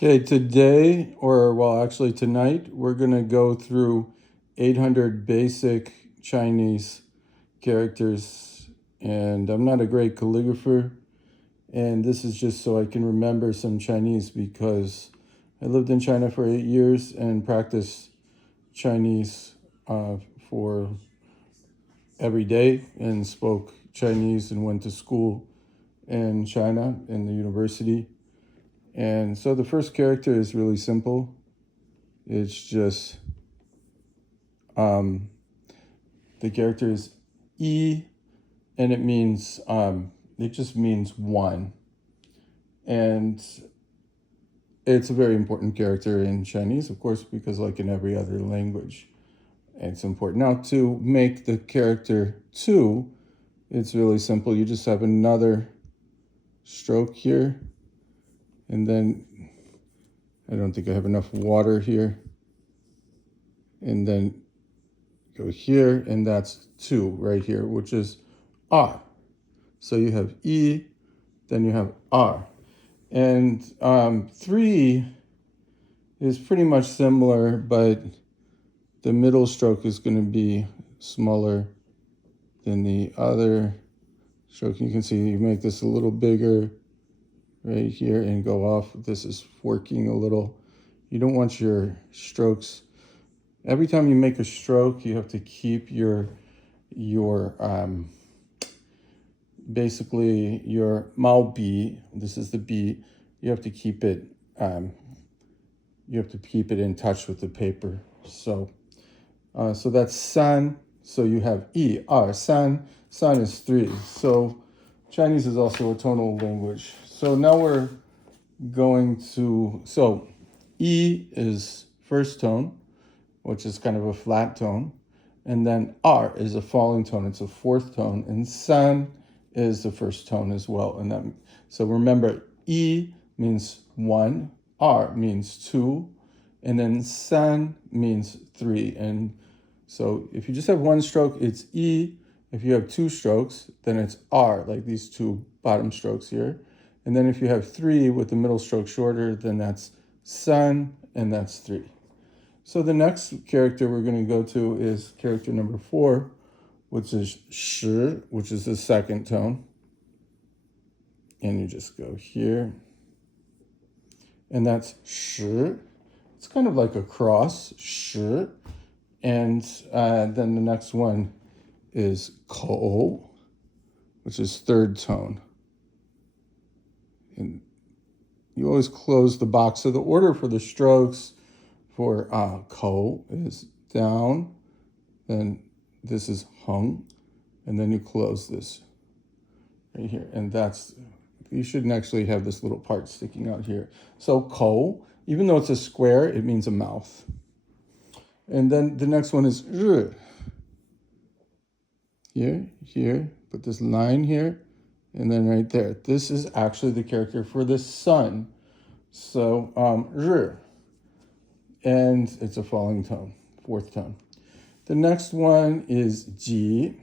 Okay, today, or well, actually tonight, we're going to go through 800 basic Chinese characters. And I'm not a great calligrapher, and this is just so I can remember some Chinese because I lived in China for 8 years and practiced Chinese for every day and spoke Chinese and went to school in China in the university. And so the first character is really simple. It's just the character is E, and it just means one. And it's a very important character in Chinese, of course, because like in every other language, it's important. Now, to make the character two, it's really simple. You just have another stroke here, and then I don't think I have enough water here, and then go here, and that's two right here, which is R. So you have E, then you have R. And three is pretty much similar, but the middle stroke is going to be smaller than the other stroke. You can see you make this a little bigger right here and go off. This is forking a little. You don't want your strokes. Every time you make a stroke, you have to keep your basically your mao bi. This is the B. You have to keep it. You have to keep it in touch with the paper. So that's san. So you have E, R, san. San is three. So Chinese is also a tonal language. So now we're going to, so E is first tone, which is kind of a flat tone. And then R is a falling tone. It's a fourth tone. And san is the first tone as well. And so remember, E means one, R means two, and then san means three. And so if you just have one stroke, it's E. If you have two strokes, then it's R, like these two bottom strokes here. And then if you have three with the middle stroke shorter, then that's san, and that's three. So the next character we're going to go to is character number 4, which is shi, which is the second tone. And you just go here. And that's shi. It's kind of like a cross, shi. And then the next one is kou, which is third tone. And you always close the box. So the order for the strokes for kou is down, then this is hung, and then you close this right here. And you shouldn't actually have this little part sticking out here. So kou, even though it's a square, it means a mouth. And then the next one is zhi. Here, put this line here, and then right there. This is actually the character for the sun. So zhi. And it's a falling tone, fourth tone. The next one is ji.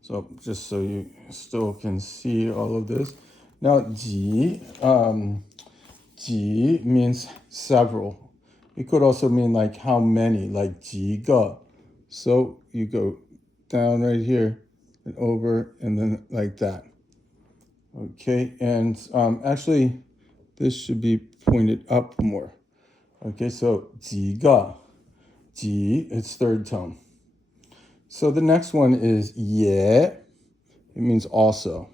So just so you still can see all of this. Now ji means several. It could also mean like how many, like ji ge. So you go down right here and over and then like that. Okay, and actually this should be pointed up more. Okay, so ji ge. Ji, it's third tone. So the next one is ye. It means also.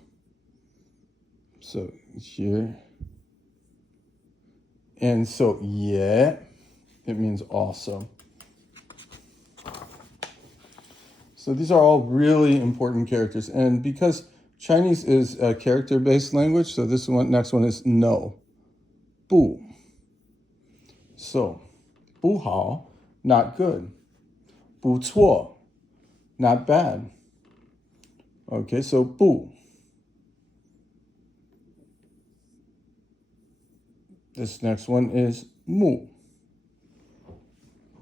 So here. And so ye, it means also. So these are all really important characters. And because Chinese is a character-based language, so next one is no. Bu. So, bu hao, not good. Bu cuo, not bad. Okay, so bu. This next one is mu.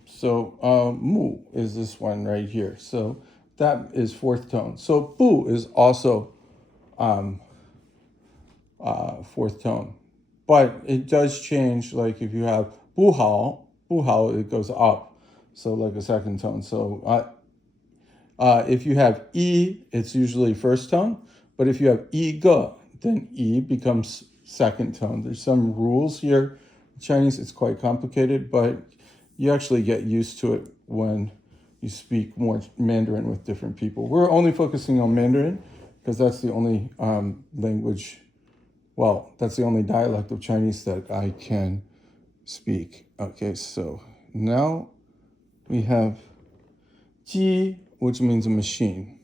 So mu is this one right here. So that is fourth tone. So bu is also fourth tone. but it does change. Like if you have 不好, it goes up. So like a second tone. So if you have E, it's usually first tone. But if you have 一个, then E becomes second tone. There's some rules here. In Chinese, it's quite complicated, but you actually get used to it when you speak more Mandarin with different people. We're only focusing on Mandarin because that's the only language, well, that's the only dialect of Chinese that I can speak. Okay, so now we have ji, which means a machine.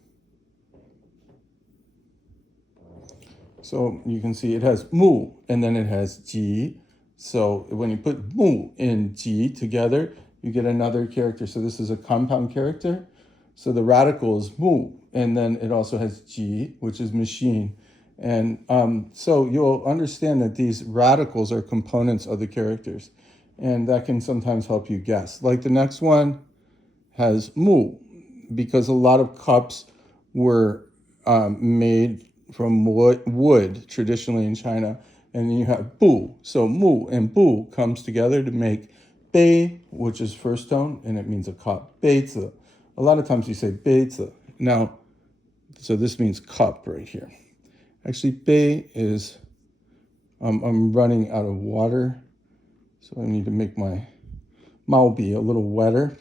So you can see it has mu, and then it has ji. So when you put mu and ji together, you get another character. So this is a compound character. So the radical is mu, and then it also has ji, which is machine. And so you'll understand that these radicals are components of the characters, and that can sometimes help you guess. Like the next one has mu, because a lot of cups were made from wood traditionally in China. And then you have bu. So mu and bu comes together to make bei, which is first tone, and it means a cup. Beizi. A lot of times you say beizi. Now, so this means cup right here. Actually, bei is, I'm running out of water, so I need to make my maobi a little wetter.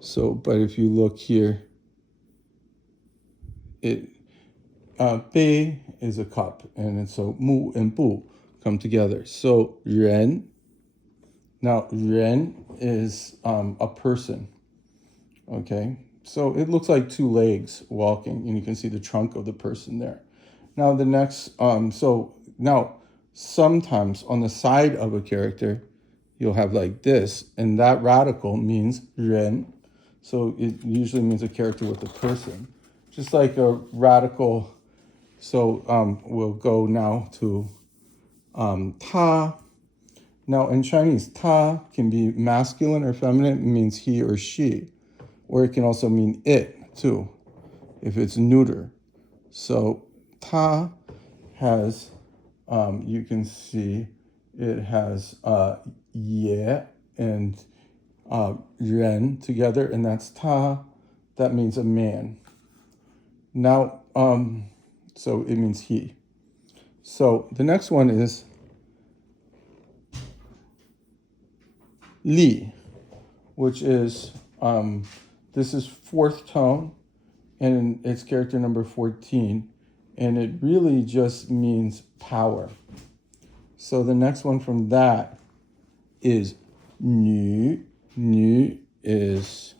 So, but if you look here, bei is a cup, and so mu and bu come together. So ren, now ren is a person, okay? So it looks like two legs walking, and you can see the trunk of the person there. Now the next, so now sometimes on the side of a character, you'll have like this, and that radical means ren. So it usually means a character with a person. Just like a radical, so we'll go now to ta. Now in Chinese, ta can be masculine or feminine. It means he or she. Or it can also mean it too, if it's neuter. So ta has, you can see it has ye and ren together, and that's ta. That means a man. Now, so it means he. So the next one is li, which is, this is fourth tone, and it's character number 14, and it really just means power. So the next one from that is nu. Nu is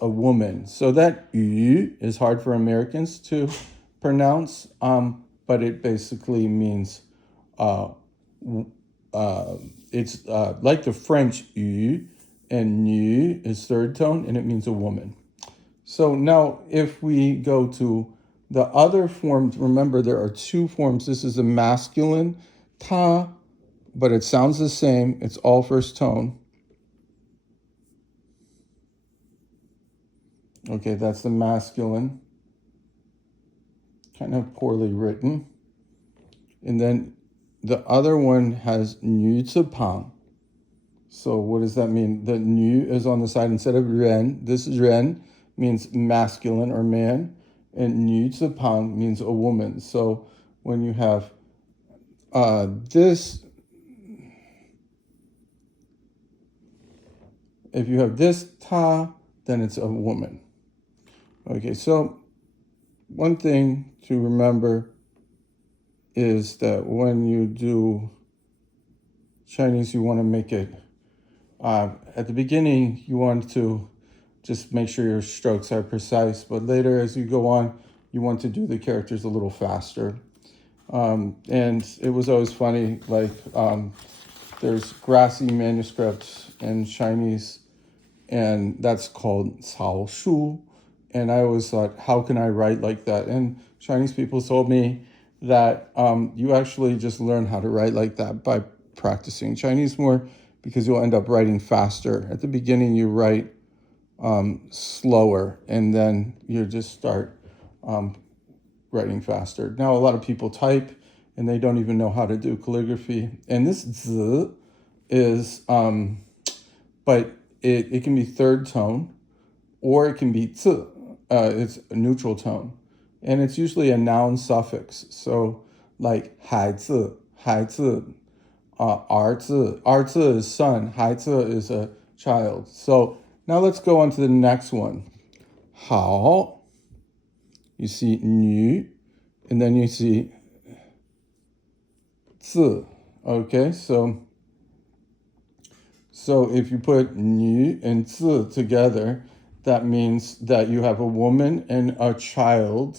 a woman. So that yu is hard for Americans to pronounce, but it basically means it's like the French yu, and nu is third tone, and it means a woman. So now if we go to the other forms, remember there are two forms. This is a masculine ta, but it sounds the same. It's all first tone. Okay, that's the masculine. Kind of poorly written. And then the other one has nu pang. So what does that mean? The nu is on the side instead of ren. This is ren, means masculine or man. And nu pang means a woman. So when you have this, if you have this ta, then it's a woman. Okay, so one thing to remember is that when you do Chinese, you want to make it, at the beginning, you want to just make sure your strokes are precise, but later as you go on, you want to do the characters a little faster. And it was always funny, like there's grassy manuscripts in Chinese, and that's called cao shu. And I always thought, how can I write like that? And Chinese people told me that you actually just learn how to write like that by practicing Chinese more, because you'll end up writing faster. At the beginning, you write slower, and then you just start writing faster. Now a lot of people type and they don't even know how to do calligraphy. And this z is, but it can be third tone, or it can be z. It's a neutral tone. And it's usually a noun suffix. So like 孩子, 孩子, 儿子, 儿子 is son, 孩子 is a child. So now let's go on to the next one. 好, you see 女, and then you see 字. Okay, so if you put 女 and 字 together, that means that you have a woman and a child,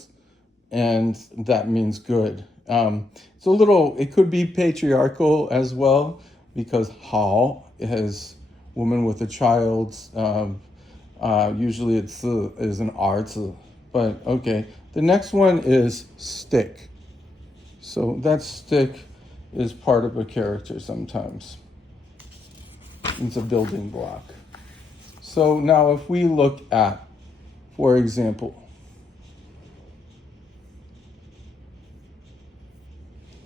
and that means good. It's a little, it could be patriarchal as well, because 好 has woman with a child. Usually it's is an 儿子, but okay. The next one is stick. So that stick is part of a character sometimes. It's a building block. So now if we look at, for example,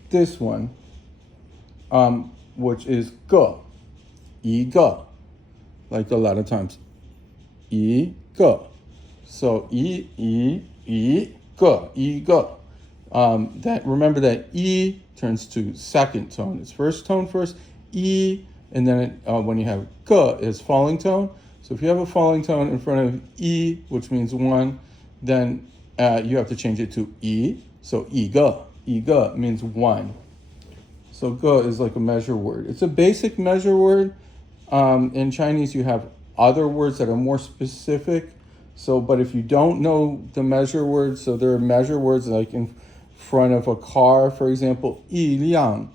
this one, which is 个, 一个, like a lot of times, 一个. So 一个, 一个. That, remember that 一 turns to second tone. It's first tone first, 一, and then when you have 个 is falling tone. So if you have a falling tone in front of 一, which means one, then you have to change it to 一. So 一个means one. So 个 is like a measure word. It's a basic measure word. In Chinese, you have other words that are more specific. So, but if you don't know the measure words, so there are measure words like in front of a car, for example, 一辆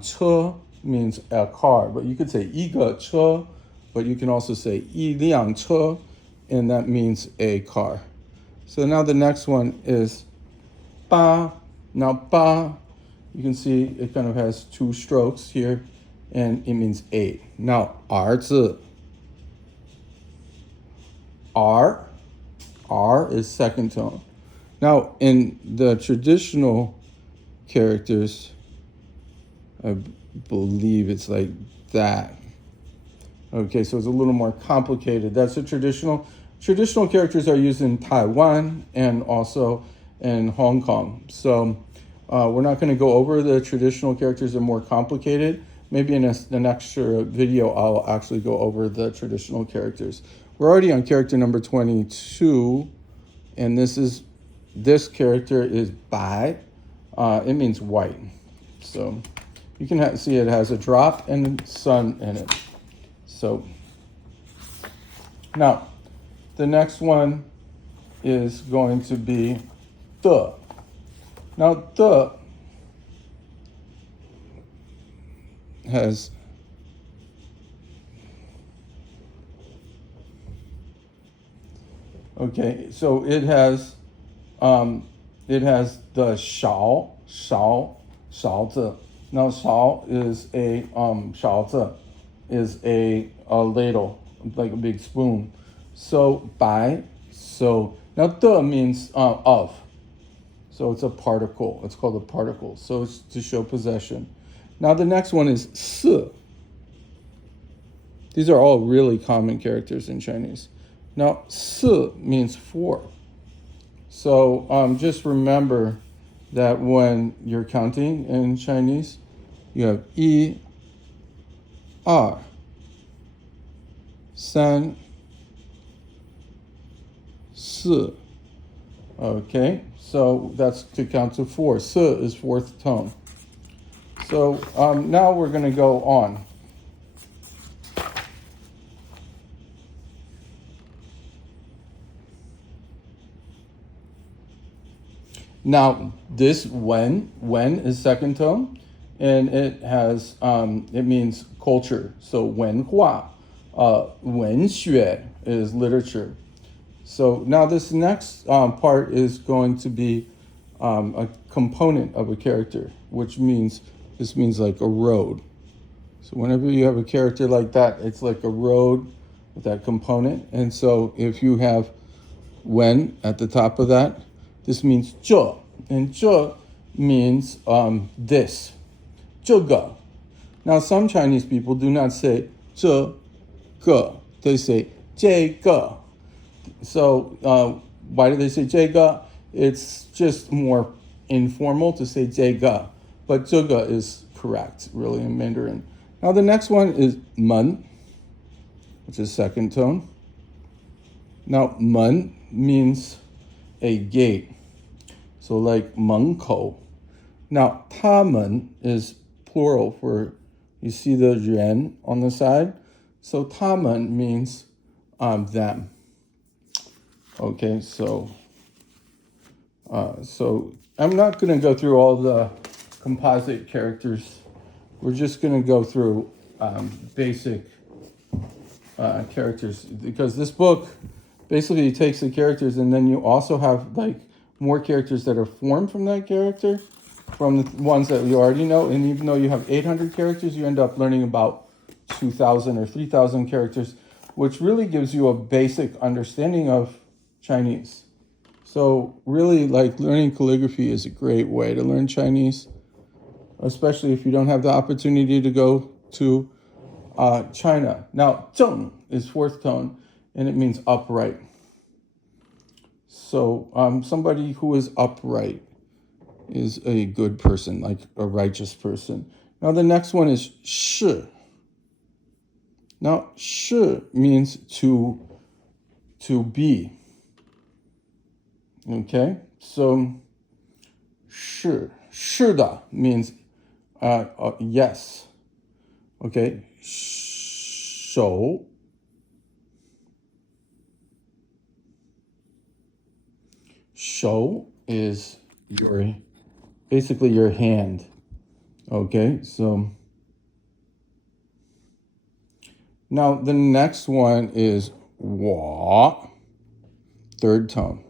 车 means a car, but you could say 一个车, but you can also say 一辆车, and that means a car. So now the next one is 八. Now 八, you can see it kind of has two strokes here, and it means 8. Now 儿子. R is second tone. Now in the traditional characters, I believe it's like that. Okay, so it's a little more complicated. That's a traditional characters are used in Taiwan and also in Hong Kong. So we're not going to go over the traditional characters. They're more complicated. Maybe in an extra video, I'll actually go over the traditional characters. We're already on character number 22, and this character is bai. It means white. So you can see it has a drop and sun in it. So now the next one is going to be de. Now de has okay, so it has the 勺子. Now 勺is a 勺子 is a ladle, like a big spoon. So 白, so now 的 means of. So it's a particle. It's called a particle. So it's to show possession. Now the next one is 四. These are all really common characters in Chinese. Now 四 means 4. So just remember that when you're counting in Chinese, you have 1, 2, 3, 4. Okay, so that's to count to 4. 四 is fourth tone. So now we're going to go on. Now this when is second tone, and it has it means culture. So 文化, 文学 is literature. So now this next part is going to be a component of a character, which means this means like a road. So whenever you have a character like that, it's like a road with that component. And so if you have when at the top of that, This means 这, and 这 means this. 这个. Now, some Chinese people do not say 这个. They say 这个. So, why do they say 这个? It's just more informal to say 这个, but 这个 is correct, really, in Mandarin. Now, the next one is 门, which is second tone. Now, 门 means a gate. So, like 门口. Now, 他们 is plural for, you see the yuan on the side? So, 他们 means them. Okay, so I'm not going to go through all the composite characters. We're just going to go through basic characters, because this book basically takes the characters, and then you also have like more characters that are formed from that character, from the ones that you already know. And even though you have 800 characters, you end up learning about 2,000 or 3,000 characters, which really gives you a basic understanding of Chinese. So really, like, learning calligraphy is a great way to learn Chinese, especially if you don't have the opportunity to go to China. Now, 正 is fourth tone, and it means upright. So somebody who is upright is a good person, like a righteous person. Now, the next one is 是. Now, 是 means to be. Okay, so 是的 means yes. Okay, 手is basically your hand. Okay, so now the next one is 我, third tone.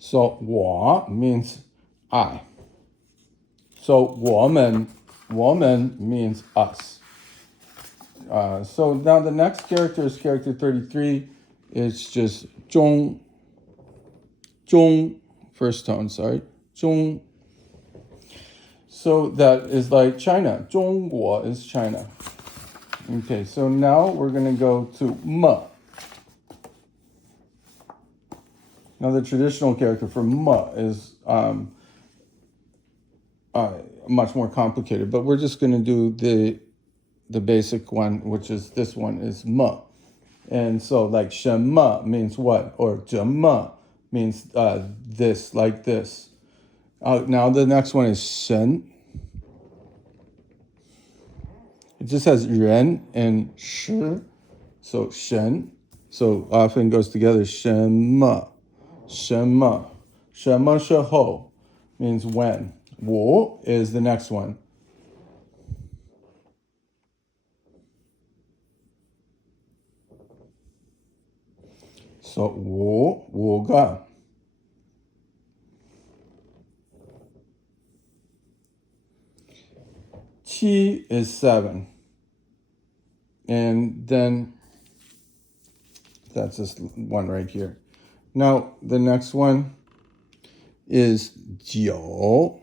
So 我 means I. So 我们 means us. So now the next character is character 33. It's just 中, first tone, sorry. 中. So that is like China. 中国 is China. Okay, so now we're going to go to 么. Now, the traditional character for 么 is much more complicated, but we're just going to do the basic one, which is this one, is 么. And so, like, 什么 means what, or 怎么 means this, like this. Now, the next one is 神. It just has 人 and 时, so 神. So often goes together, 什么. 什么时候 means when. 我 is the next one. So 五个. Qi is 7. And then that's this one right here. Now, the next one is 九.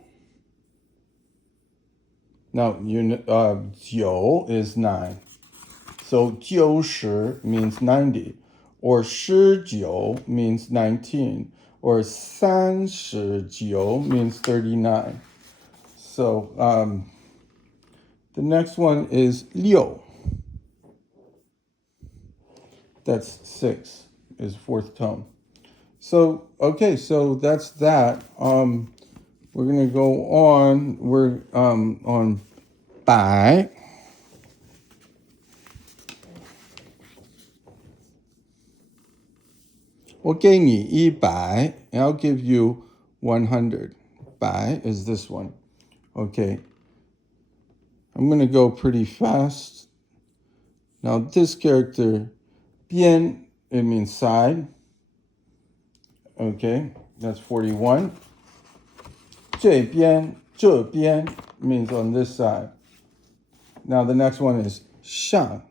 Now, 九 is 9. So 90 means 90. Or 19 means 19. Or 39 means 39. So the next one is 六. That's 6, is fourth tone. So, okay, so that's that. We're going to go on. We're on 百. We'll give you 100, and I'll give you 100. 百 is this one. Okay. I'm going to go pretty fast. Now this character, 边, it means side. Okay, that's 41. 这边 means on this side. Now the next one is 上.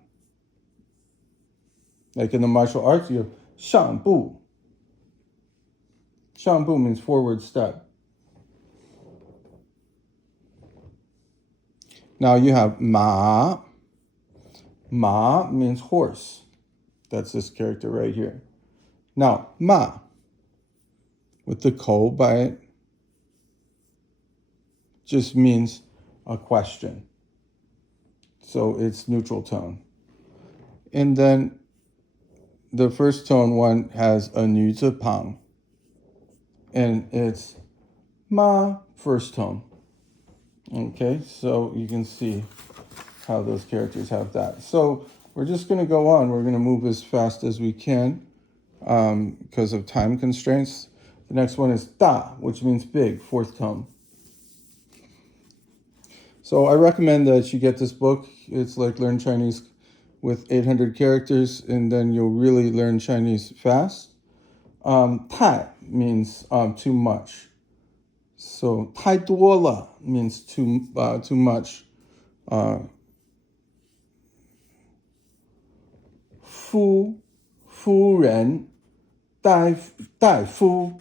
Like in the martial arts, you have 上步. 上步 means forward step. Now you have 马. Ma means horse. That's this character right here. Now, ma, with the ko by it, just means a question. So it's neutral tone. And then the first tone one has a 女字旁. And it's ma, first tone. Okay, so you can see how those characters have that. So we're just going to go on. We're going to move as fast as we can because of time constraints. The next one is da, which means big, fourth tone. So I recommend that you get this book. It's like Learn Chinese with 800 characters, and then you'll really learn Chinese fast. Tai means too much. So 太多了 means too much. 夫人 大夫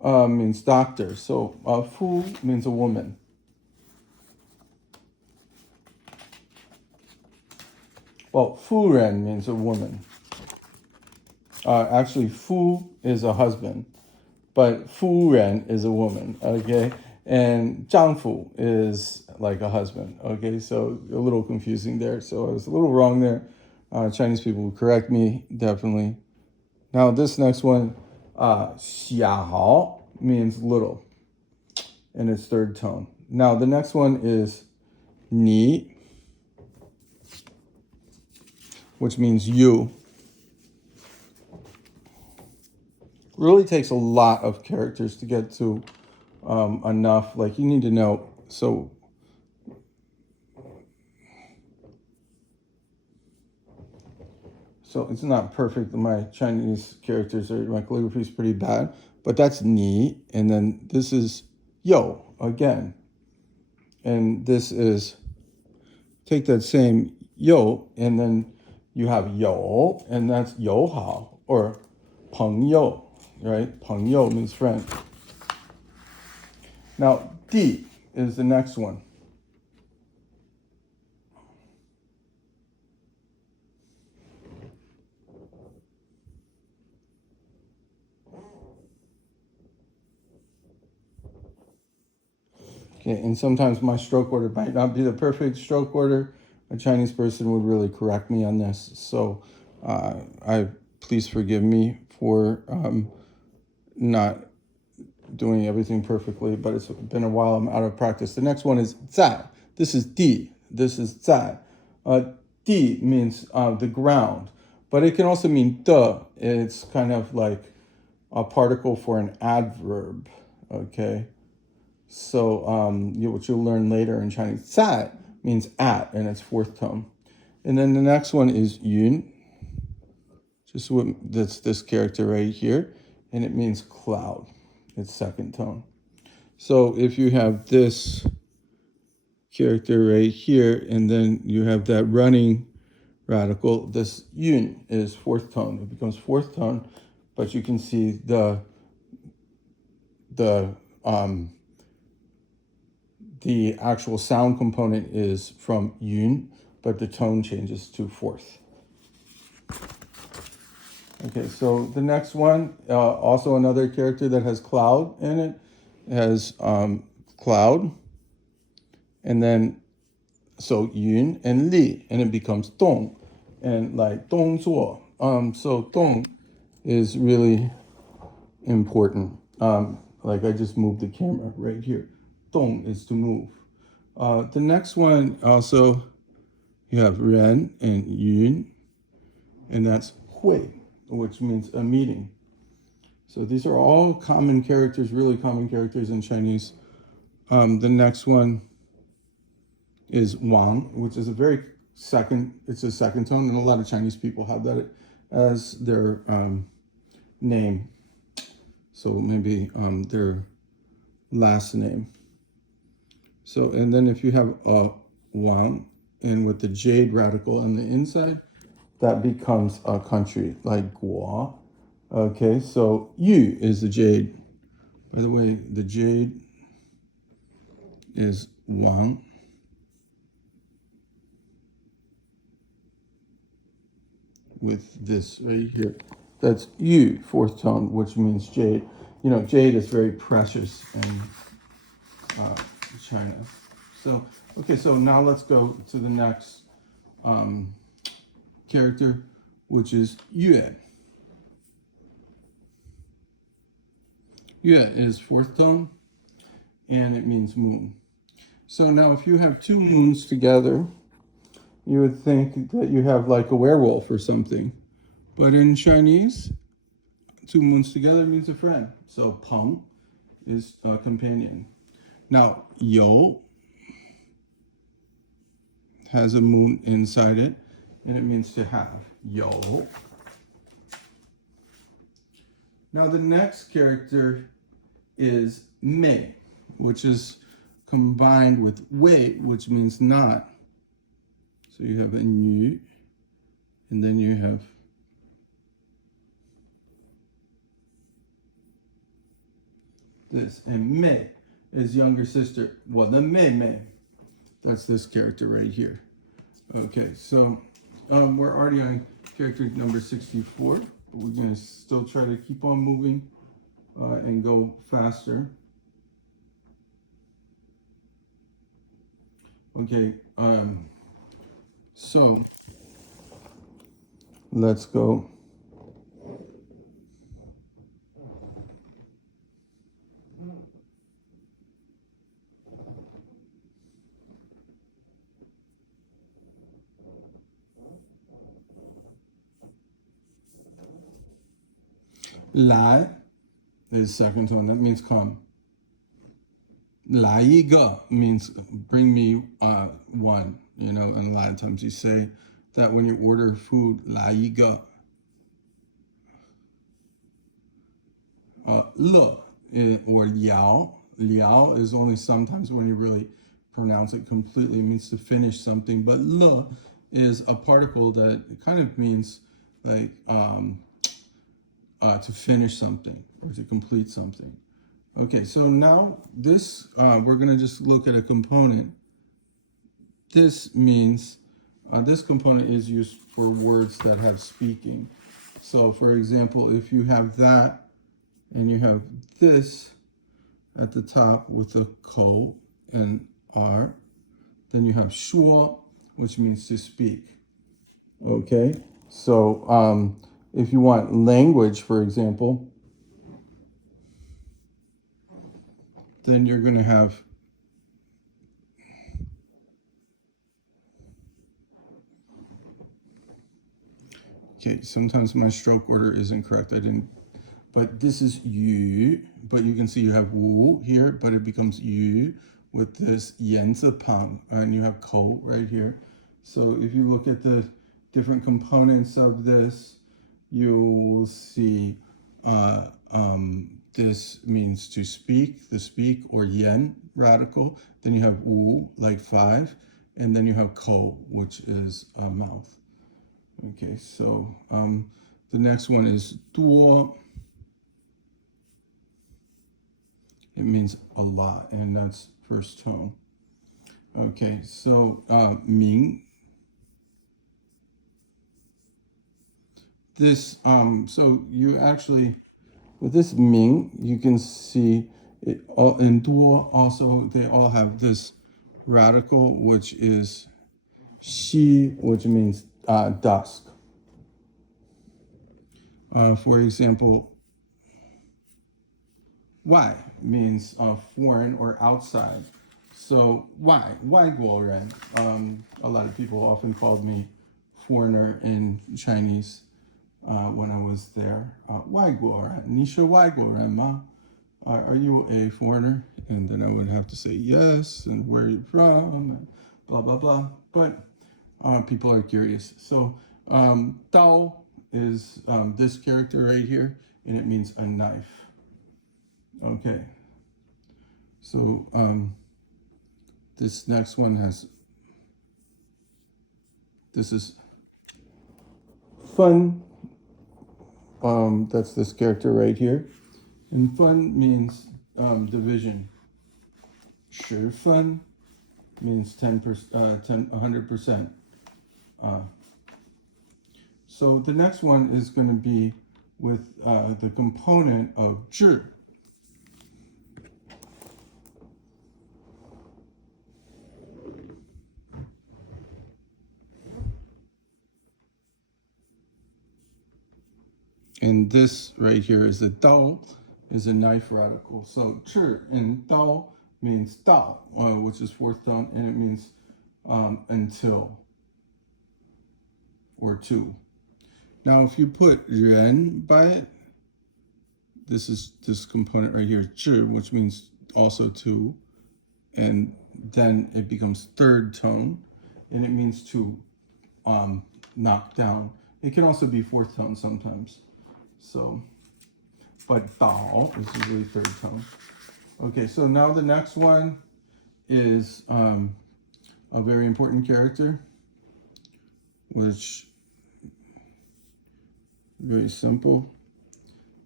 means doctor. So 夫 means a woman. Well, 夫人 means a woman. Actually, 夫 is a husband, but 夫人 is a woman, okay? And 丈夫 is like a husband, okay? So a little confusing there. So I was a little wrong there. Chinese people will correct me, definitely. Now this next one, 小 means little in its third tone. Now the next one is 你, which means you. Really takes a lot of characters to get to enough. Like you need to know. So it's not perfect. My Chinese characters my calligraphy is pretty bad. But that's ni, and then this is yo again. And this is, take that same yo, and then you have yo, and that's yo hao, or 朋友, right? 朋友 means friend. Now, di is the next one. Okay, and sometimes my stroke order might not be the perfect stroke order. A Chinese person would really correct me on this. So please forgive me for not doing everything perfectly, but it's been a while. I'm out of practice. The next one is 在. This is di. This is 在. Di means the ground, but it can also mean de. It's kind of like a particle for an adverb, okay? So what you'll learn later in Chinese, 在 means at, and it's fourth tone. And then the next one is 云. That's this character right here, and it means cloud. It's second tone. So if you have this character right here, and then you have that running radical, this yun is fourth tone. It becomes fourth tone, but you can see the actual sound component is from yun, but the tone changes to fourth. Okay, so the next one, also another character that has cloud in it. It has cloud, and then so yun and li, and it becomes dong, and like dong zuo. So dong is really important. Like I just moved the camera right here. Dong is to move. The next one also, you have ren and yun, and that's hui, which means a meeting. So these are all common characters, really common characters in Chinese. The next one is Wang, which is it's a second tone, and a lot of Chinese people have that as their name. So maybe their last name. So, and then if you have a Wang, and with the jade radical on the inside, that becomes a country like Guo. Okay, so Yu is the jade. By the way, the jade is Wang. With this right here. That's Yu, fourth tone, which means jade. You know, jade is very precious in China. So, okay, so now let's go to the next character, which is Yue. Yue is fourth tone, and it means moon. So now if you have two moons together, you would think that you have like a werewolf or something. But in Chinese, two moons together means a friend. So Peng is a companion. Now, Yo has a moon inside it, and it means to have. Yo. Now, the next character is Mei, which is combined with Wei, which means not. So you have a Nu, and then you have this. And Mei is younger sister. Well, the Mei. That's this character right here. Okay, so we're already on character number 64. But we're going to still try to keep on moving and go faster. Okay, so let's go. Lai is second tone. That means come. Lai yi ge means bring me one. You know, and a lot of times you say that when you order food, lai yi ge. Le or liao. Liao is only sometimes when you really pronounce it completely. It means to finish something. But le is a particle that kind of means like to finish something or to complete something. Okay, so now this, we're going to just look at a component. This means, this component is used for words that have speaking. So for example, if you have that and you have this at the top with a ko and r, then you have shuo, which means to speak. Okay, so if you want language, for example, then you're going to have okay, sometimes my stroke order is incorrect. But this is yu, but you can see you have wu here, but it becomes yu with this yanzi pang, and you have ko right here. So if you look at the different components of this, you'll see this means to speak, the speak or yen radical. Then you have wu, like 5, and then you have ko, which is mouth. Okay, so the next one is duo. It means a lot, and that's first tone. Okay, so Ming. This, so you actually, with this Ming, you can see it all in duo also, they all have this radical, which is Xi, which means dusk. For example, Wai means foreign or outside. So Wai guo ren. A lot of people often called me foreigner in Chinese when I was there. Wai guo ren. Ni shi wai guo ren ma? Are you a foreigner? And then I would have to say yes, and where are you from? blah, blah, blah. But people are curious. So Dao is this character right here, and it means a knife. Okay. So this next one has, this is fun. That's this character right here. And fun means division. 十分 means 100%. So the next one is going to be with the component of 智. And this right here is a dao, is a knife radical. So 智 and dao means dao, which is fourth tone, and it means until or to. Now, if you put 人 by it, this is this component right here, 智, which means also to, and then it becomes third tone, and it means to knock down. It can also be fourth tone sometimes. So, but dao is usually third tone. Okay, so now the next one is a very important character, which very simple.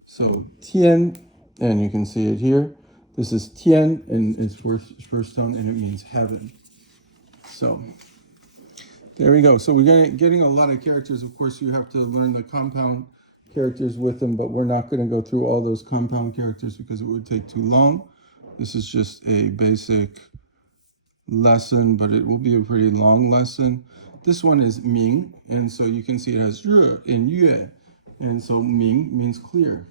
So tian, and you can see it here. This is tian, and it's first tone, and it means heaven. So there we go. So we're getting a lot of characters. Of course, you have to learn the compound characters with them, but we're not going to go through all those compound characters because it would take too long. This is just a basic lesson, but it will be a pretty long lesson. This one is Ming, and so you can see it has 热 and 月, and so Ming means clear.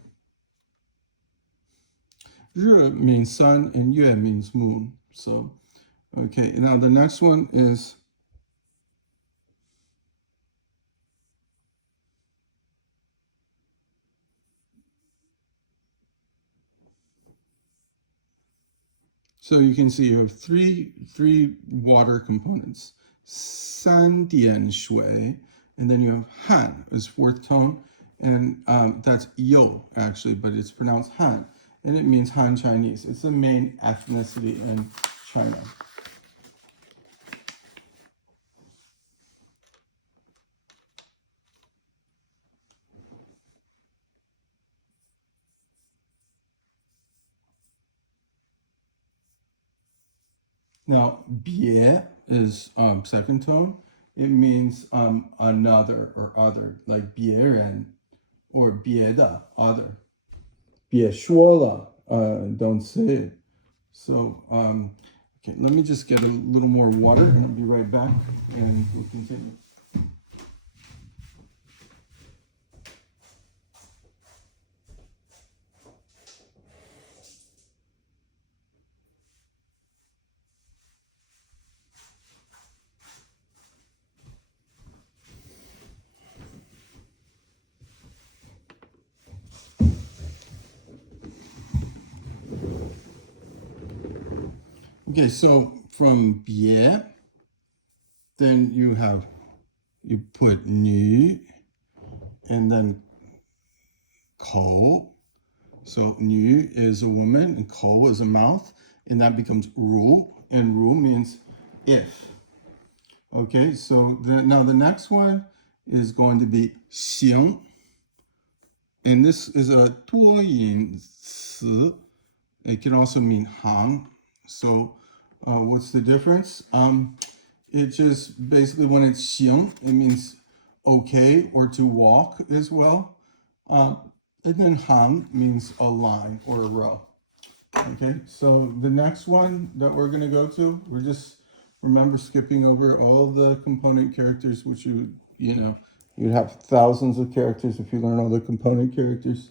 热 means sun, and 月 means moon. So, okay, now the next one is so you can see you have three water components. 三点水, and then you have Han is fourth tone, and that's Yo actually, but it's pronounced Han, and it means Han Chinese. It's the main ethnicity in China. Now, 别 is second tone. It means another or other, like 别人 or 别的 other. 别说了, don't say it. So, okay, let me just get a little more water and I'll be right back and we'll continue. Okay, so from 别, then you put 女 and then 口. So 女 is a woman and 口 is a mouth, and that becomes 如, and 如 means if. Okay, so now the next one is going to be 行, and this is a 多音词. It can also mean 行. So what's the difference? It just basically when it's 行, it means okay or to walk as well. And then 行 means a line or a row. Okay, so the next one that we're going to go to, we're just remember skipping over all the component characters, which you'd have thousands of characters if you learn all the component characters.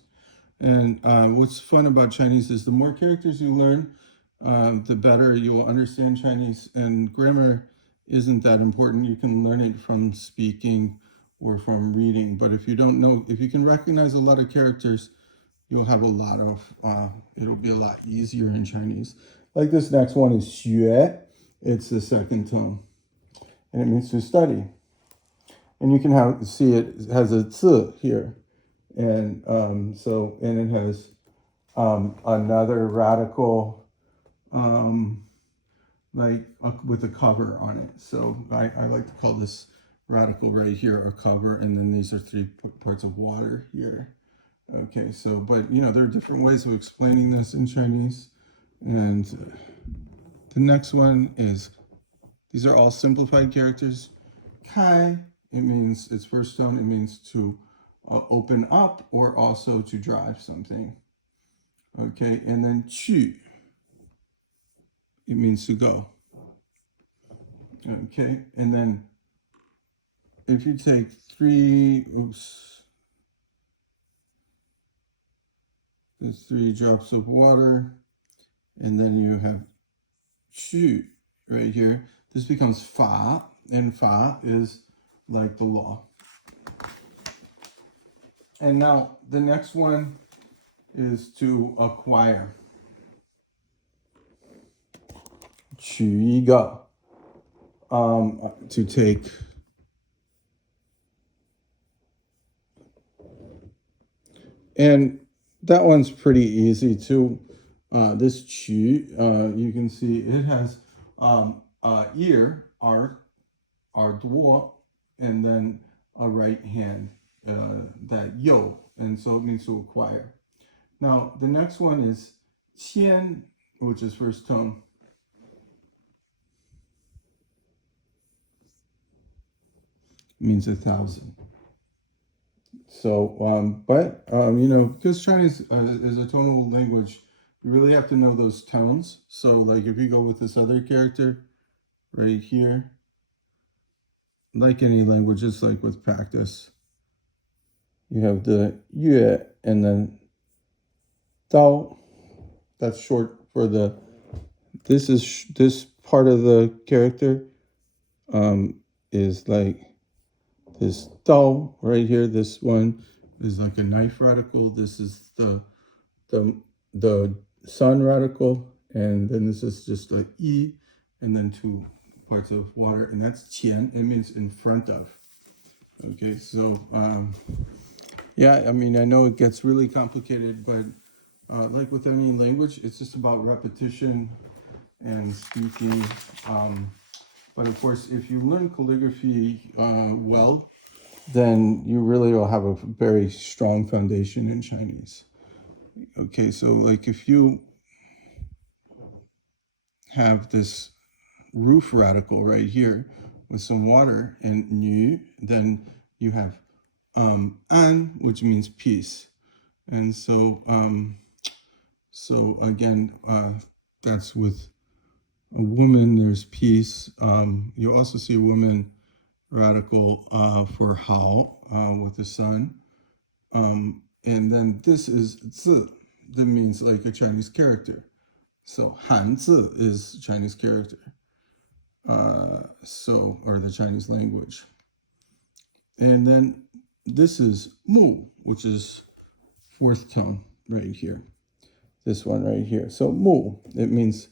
And what's fun about Chinese is the more characters you learn, the better you'll understand Chinese. And grammar isn't that important. You can learn it from speaking or from reading. But if you don't know, if you can recognize a lot of characters, you'll have a lot of, it'll be a lot easier in Chinese. Like this next one is 学. It's the second tone. and it means to study. And you can see it has a 字 here. And and it has another radical with a cover on it. So I like to call this radical right here a cover, and then these are 3 parts of water here. Okay, so, but there are different ways of explaining this in Chinese. And the next one is, these are all simplified characters. Kai, it means, its first tone, it means to open up or also to drive something. Okay, and then qu, it means to go. Okay, and then if you take 3, there's 3 drops of water, and then you have qu right here. This becomes fa, and fa is like the law. And now the next one is to acquire. 取一个 to take. And that one's pretty easy too. This 取, you can see it has ear,耳朵, and then a right hand, that 右, and so it means to acquire. Now the next one is 千, which is first tone. Means 1,000. So, because Chinese is a tonal language, you really have to know those tones. So, like if you go with this other character right here, like any language, just like with practice, you have the yue and then dao. That's short for the. This part of the character is like this dao right here. This one is like a knife radical. This is the sun radical, and then this is just a yi, and then 2 parts of water, and that's qian. It means in front of. Okay, so yeah, I mean, I know it gets really complicated, but like with any language, it's just about repetition and speaking. But of course, if you learn calligraphy well, then you really will have a very strong foundation in Chinese. Okay, so like if you have this roof radical right here with some water and nu, then you have an, which means peace. And so again, that's with a woman, there's peace. You also see a woman radical for hao with the sun. And then this is zi, that means like a Chinese character. So hanzi is Chinese character. Or the Chinese language. And then this is mu, which is 4th tone right here. This one right here. So mu, it means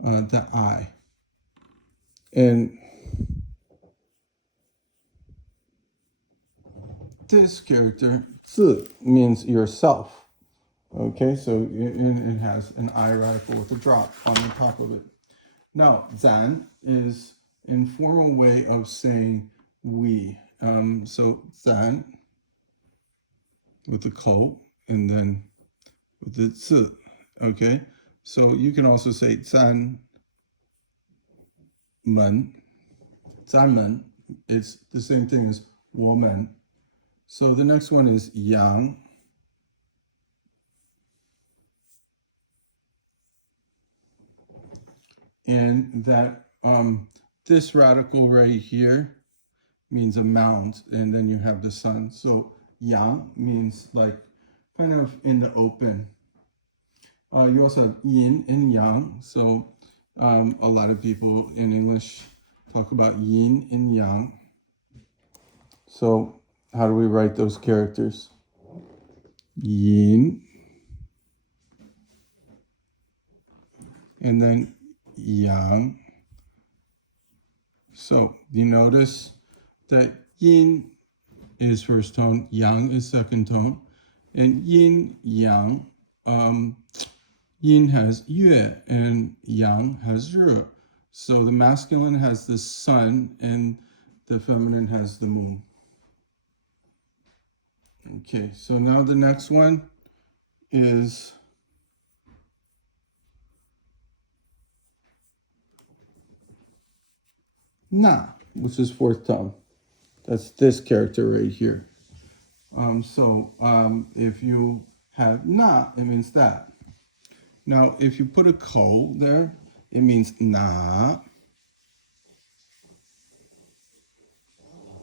the eye. And this character, zi, means yourself. Okay, so it has an eye radical with a drop on the top of it. Now, zan is informal way of saying we. So zan with the ko, and then with the zi. Okay, so you can also say zan men. Zan men, it's the same thing as woman. So the next one is yang. And that this radical right here means a mount, and then you have the sun. So yang means like kind of in the open. You also have yin and yang. So a lot of people in English talk about yin and yang. So how do we write those characters? Yin, and then yang. So you notice that yin is first tone, yang is second tone, and yin, yang, yin has yue and yang has re. So the masculine has the sun and the feminine has the moon. Okay, so now the next one is na, which is fourth tone. That's this character right here. If you have na, it means that. Now, if you put a ko there, it means na.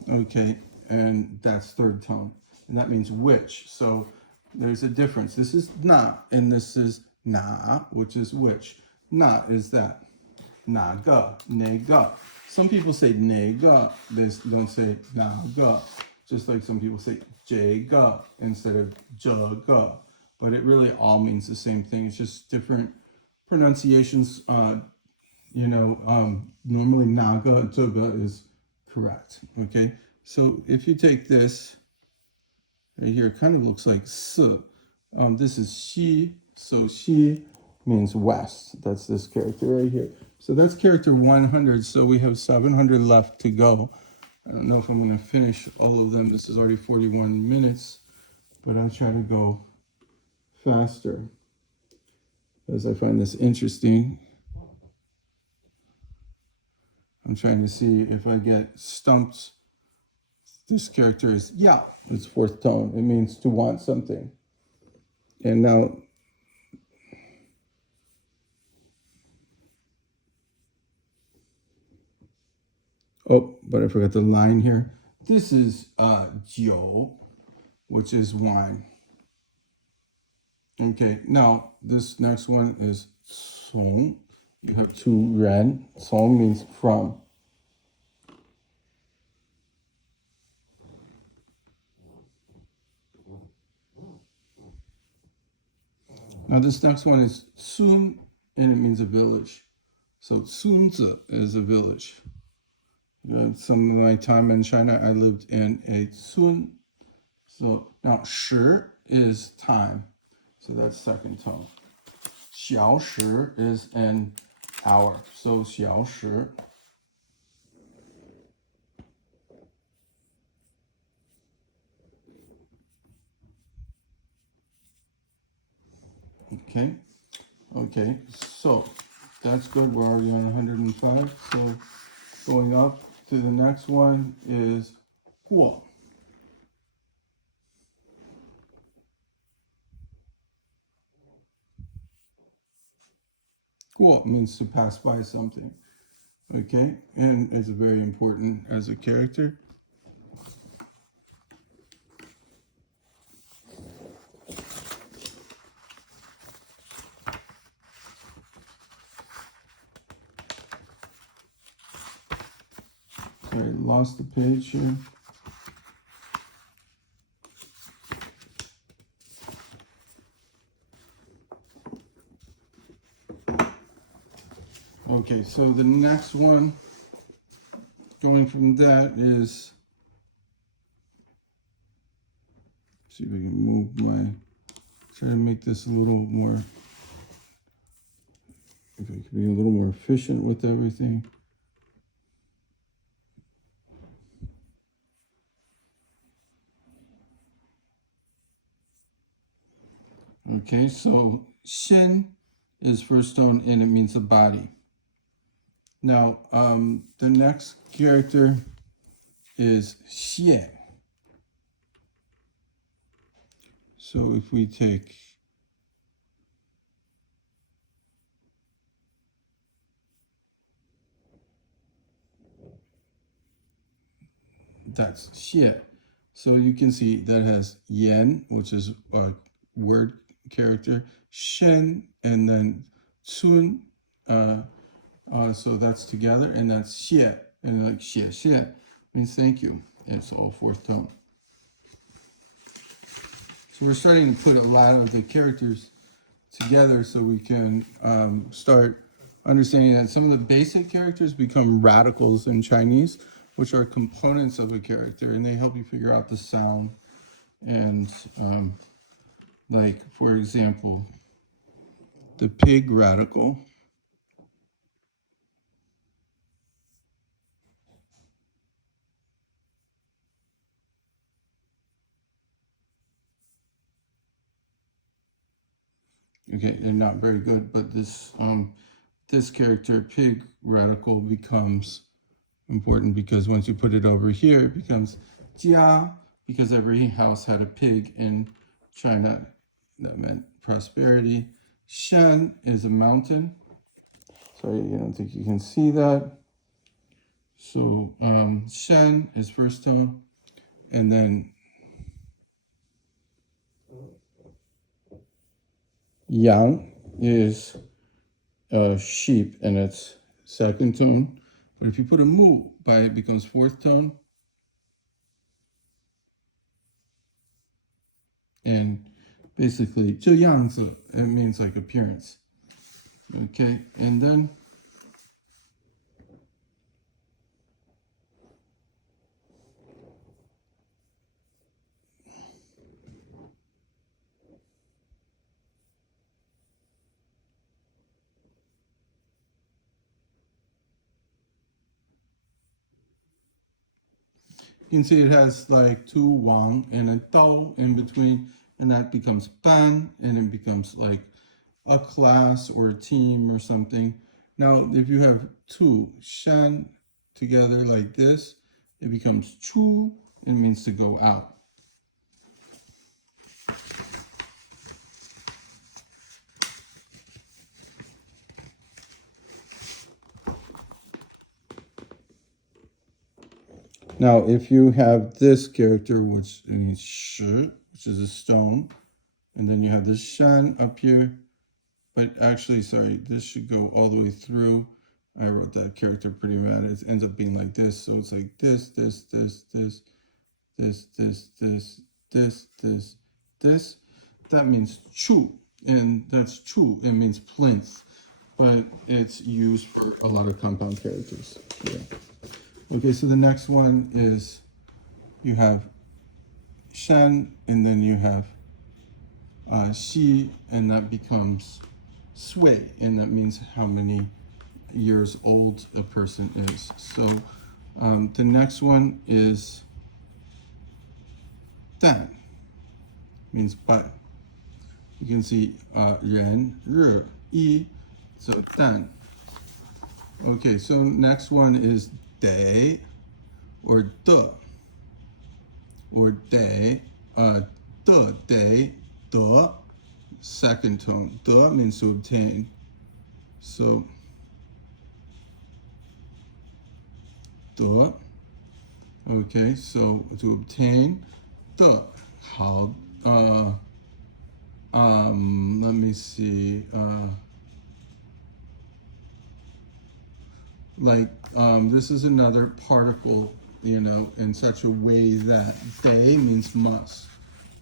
Okay, and that's third tone. And that means which. So there's a difference. This is na, and this is na, which is which. Na is that. Naga, nega. Some people say nega, they don't say naga. Just like some people say jaga instead of jaga. But it really all means the same thing. It's just different pronunciations. Normally naga and jaga is correct. Okay, so if you take this right here, it kind of looks like si. This is she, so she means west. That's this character right here. So that's character 100. So we have 700 left to go. I don't know if I'm going to finish all of them. This is already 41 minutes, but I'll try to go faster as I find this interesting. I'm trying to see if I get stumped. This character is yeah, it's fourth tone. It means to want something. And now, oh, but I forgot the line here. This is jiu, which is wine. Okay, now this next one is song. You have two ren. Song means from. Now this next one is sun, and it means a village. So Sunzi is a village. Some of my time in China, I lived in a sun. So now shi is time. So that's second tone. Xiao shi is an hour. So xiao shi. Okay, so that's good. We're already on 105. So going up to the next one is guo. Guo means to pass by something. Okay, and it's very important as a character. Sorry, lost the page here. Okay, so the next one, going from that is, see if we can move try to make this a little more, if I can be a little more efficient with everything. Okay, so Shen is first tone and it means a body. Now, the next character is Xie. So if we take that's Xie. So you can see that has Yan, which is a word character, Shen, and then Sun. So that's together, and that's Xie. And like Xie means thank you. It's all fourth tone. So we're starting to put a lot of the characters together so we can start understanding that some of the basic characters become radicals in Chinese, which are components of a character, and they help you figure out the sound. And like, for example, the pig radical. Okay, they're not very good, but this character, pig radical, becomes important because once you put it over here, it becomes jia, because every house had a pig in China. That meant prosperity. Shen is a mountain. Sorry, I don't think you can see that. So Shen is first tone, and then Yang is sheep, and it's second tone. But if you put a mu by it, becomes fourth tone. And basically, 这样子, it means like appearance. Okay, and then you can see it has like two wang and a dao in between, and that becomes ban, and it becomes like a class or a team or something. Now, if you have two shan together like this, it becomes chu. It means to go out. Now, if you have this character, which means shi, which is a stone, and then you have this shan up here, but actually, sorry, this should go all the way through. I wrote that character pretty bad. It ends up being like this. So it's like this, this, this, this, this, this, this, this, this, this. That means chu, and that's chu. It means plinth, but it's used for a lot of compound characters. Yeah. Okay, so the next one is you have shan, and then you have xi, and that becomes sui, and that means how many years old a person is. So the next one is dan, means but. You can see ren, re, yi, so dan. Okay, so next one is day or de, or day, de, day, de, second tone. De means to obtain. So de. Okay, so to obtain de. How let me see. This is another particle, in such a way that day means must.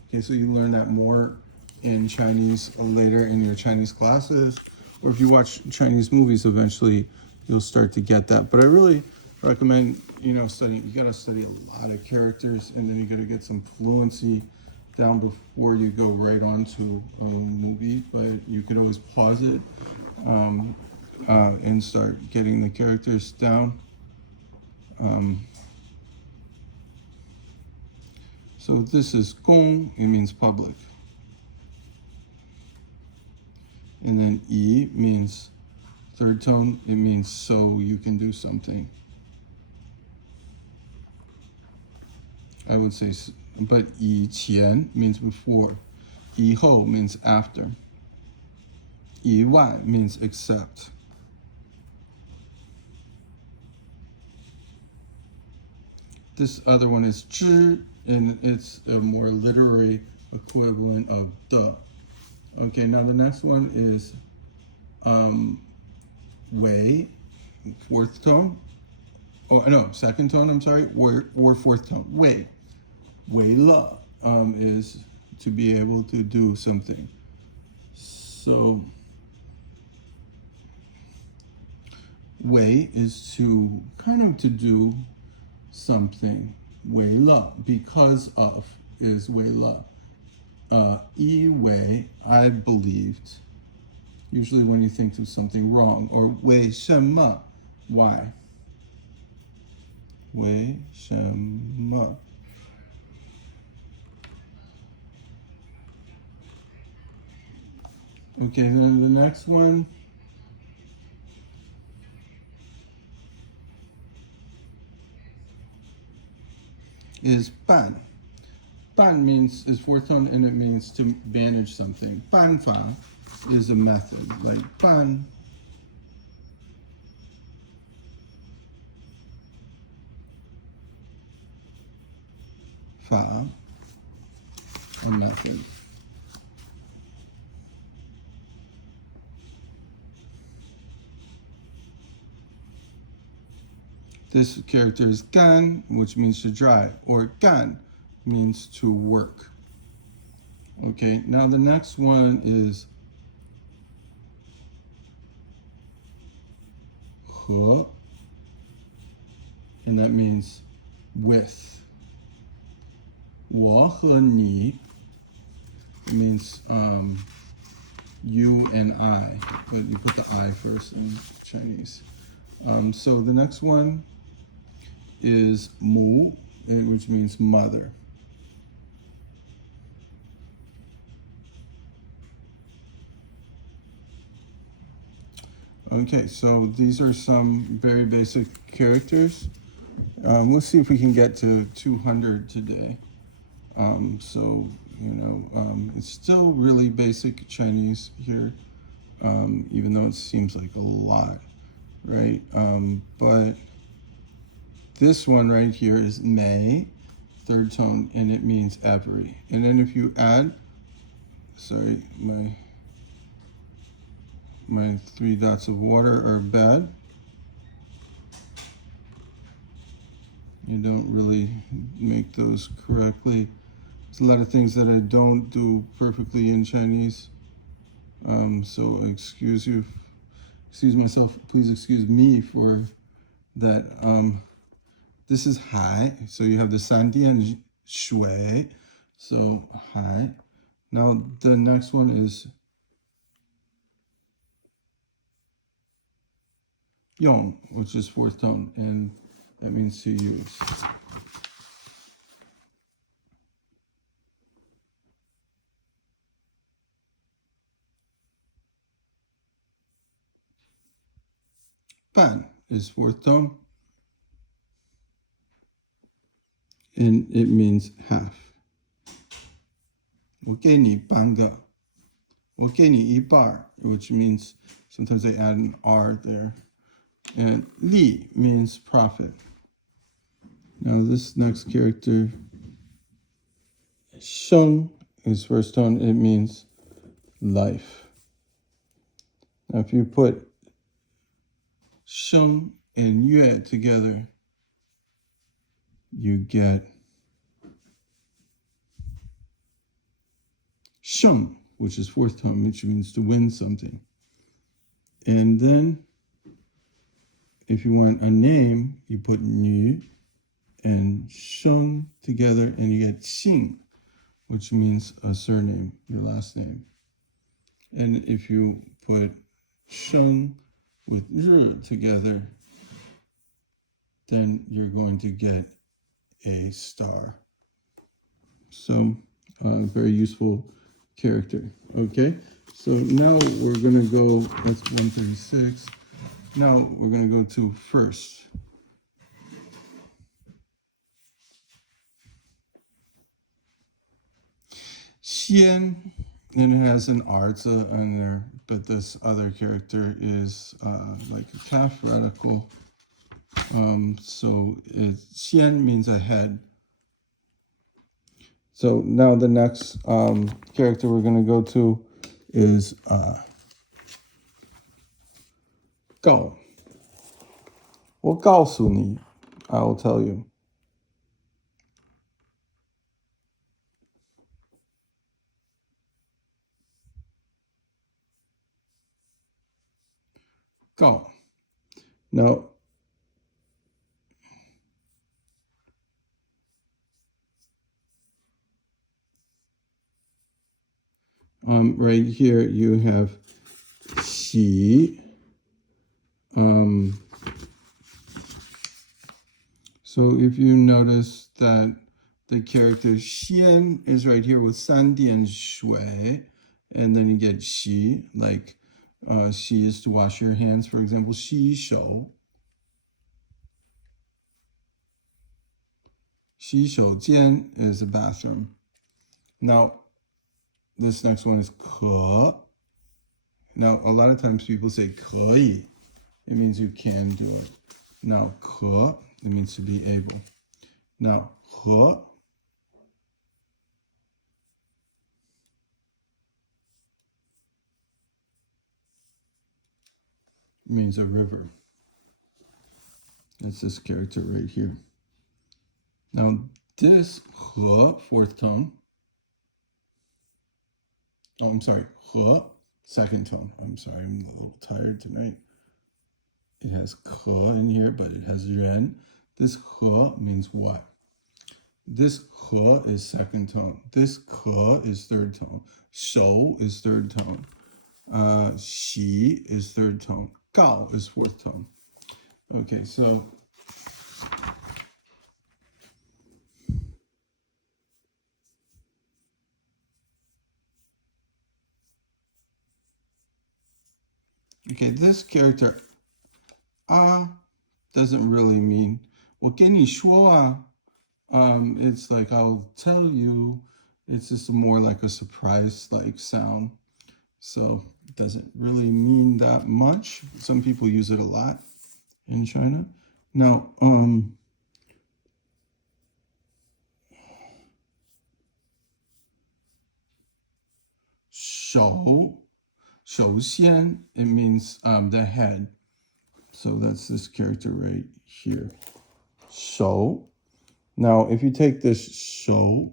Okay, so you learn that more in Chinese later in your Chinese classes, or if you watch Chinese movies, eventually you'll start to get that. But I really recommend, studying. You got to study a lot of characters, and then you got to get some fluency down before you go right on to a movie. But you could always pause it and start getting the characters down. So this is gong, it means public. And then yi means third tone, it means so you can do something. I would say, but yi qian means before. Yi hou means after. Yi wai means except. This other one is zhi, and it's a more literary equivalent of de. Okay, now the next one is wei, fourth tone. Oh, no, second tone, I'm sorry, or fourth tone. Wei. Wei le is to be able to do something. So Wei is to kind of to do something. Wei le, because of, is wei le. Yi wei, I believed. Usually when you think of something wrong. Or wei shen me, why? Wei shen me. Okay, then the next one is ban. Ban means is fourth tone and it means to manage something. Ban fa is a method, like ban. Fa, a method. This character is gan, which means to drive, or gan means to work. Okay, now the next one is he, and that means with. 我和你 means you and I, but you put the I first in Chinese. So the next one is mu, which means mother. Okay, so these are some very basic characters. Let's see if we can get to 200 today. So, it's still really basic Chinese here, even though it seems like a lot, right? But this one right here is mei, third tone, and it means every. And then if you add, sorry, my 3 dots of water are bad. You don't really make those correctly. There's a lot of things that I don't do perfectly in Chinese. So excuse myself, please excuse me for that. This is hai, so you have the sandian shui, so hai. Now the next one is yong, which is fourth tone, and that means to use. Ban is fourth tone, and it means half. 我给你半个，我给你一半, which means sometimes they add an R there. And li means profit. Now this next character, sheng, is first tone, it means life. Now if you put sheng and yue together, you get sheng, which is fourth tone, which means to win something. And then if you want a name, you put nu and sheng together and you get xing, which means a surname, your last name. And if you put sheng with zhi together, then you're going to get a star. So, very useful character. Okay, so now we're going to go, that's 136. Now we're going to go to first. Xian, and it has an arza on there, but this other character is like a calf radical. So xian means ahead. So now the next character we're going to go to is Gao. 我告诉你, I will tell you. Gao. Now, right here you have xi. So if you notice that the character xian is right here with 3点水, and then you get xi, like xi is to wash your hands, for example, 洗手. 洗手间 is a bathroom. Now, this next one is 可. Now, a lot of times people say 可以. It means you can do it. Now, 可, it means to be able. Now, 河 means a river. That's this character right here. Now, this 和, fourth tone. Oh, I'm sorry. 和, second tone. I'm sorry, I'm a little tired tonight. It has 可 in here, but it has 人. This 和 means what? This 和 is second tone. This 可 is third tone. 手 is third tone. 洗 is third tone. 告 is fourth tone. Okay, so okay, this character 啊 doesn't really mean 我跟你说啊. It's like I'll tell you. It's just more like a surprise-like sound. So it doesn't really mean that much. Some people use it a lot in China. Now, 首先 it means the head. So that's this character right here. 手. Now, if you take this 手,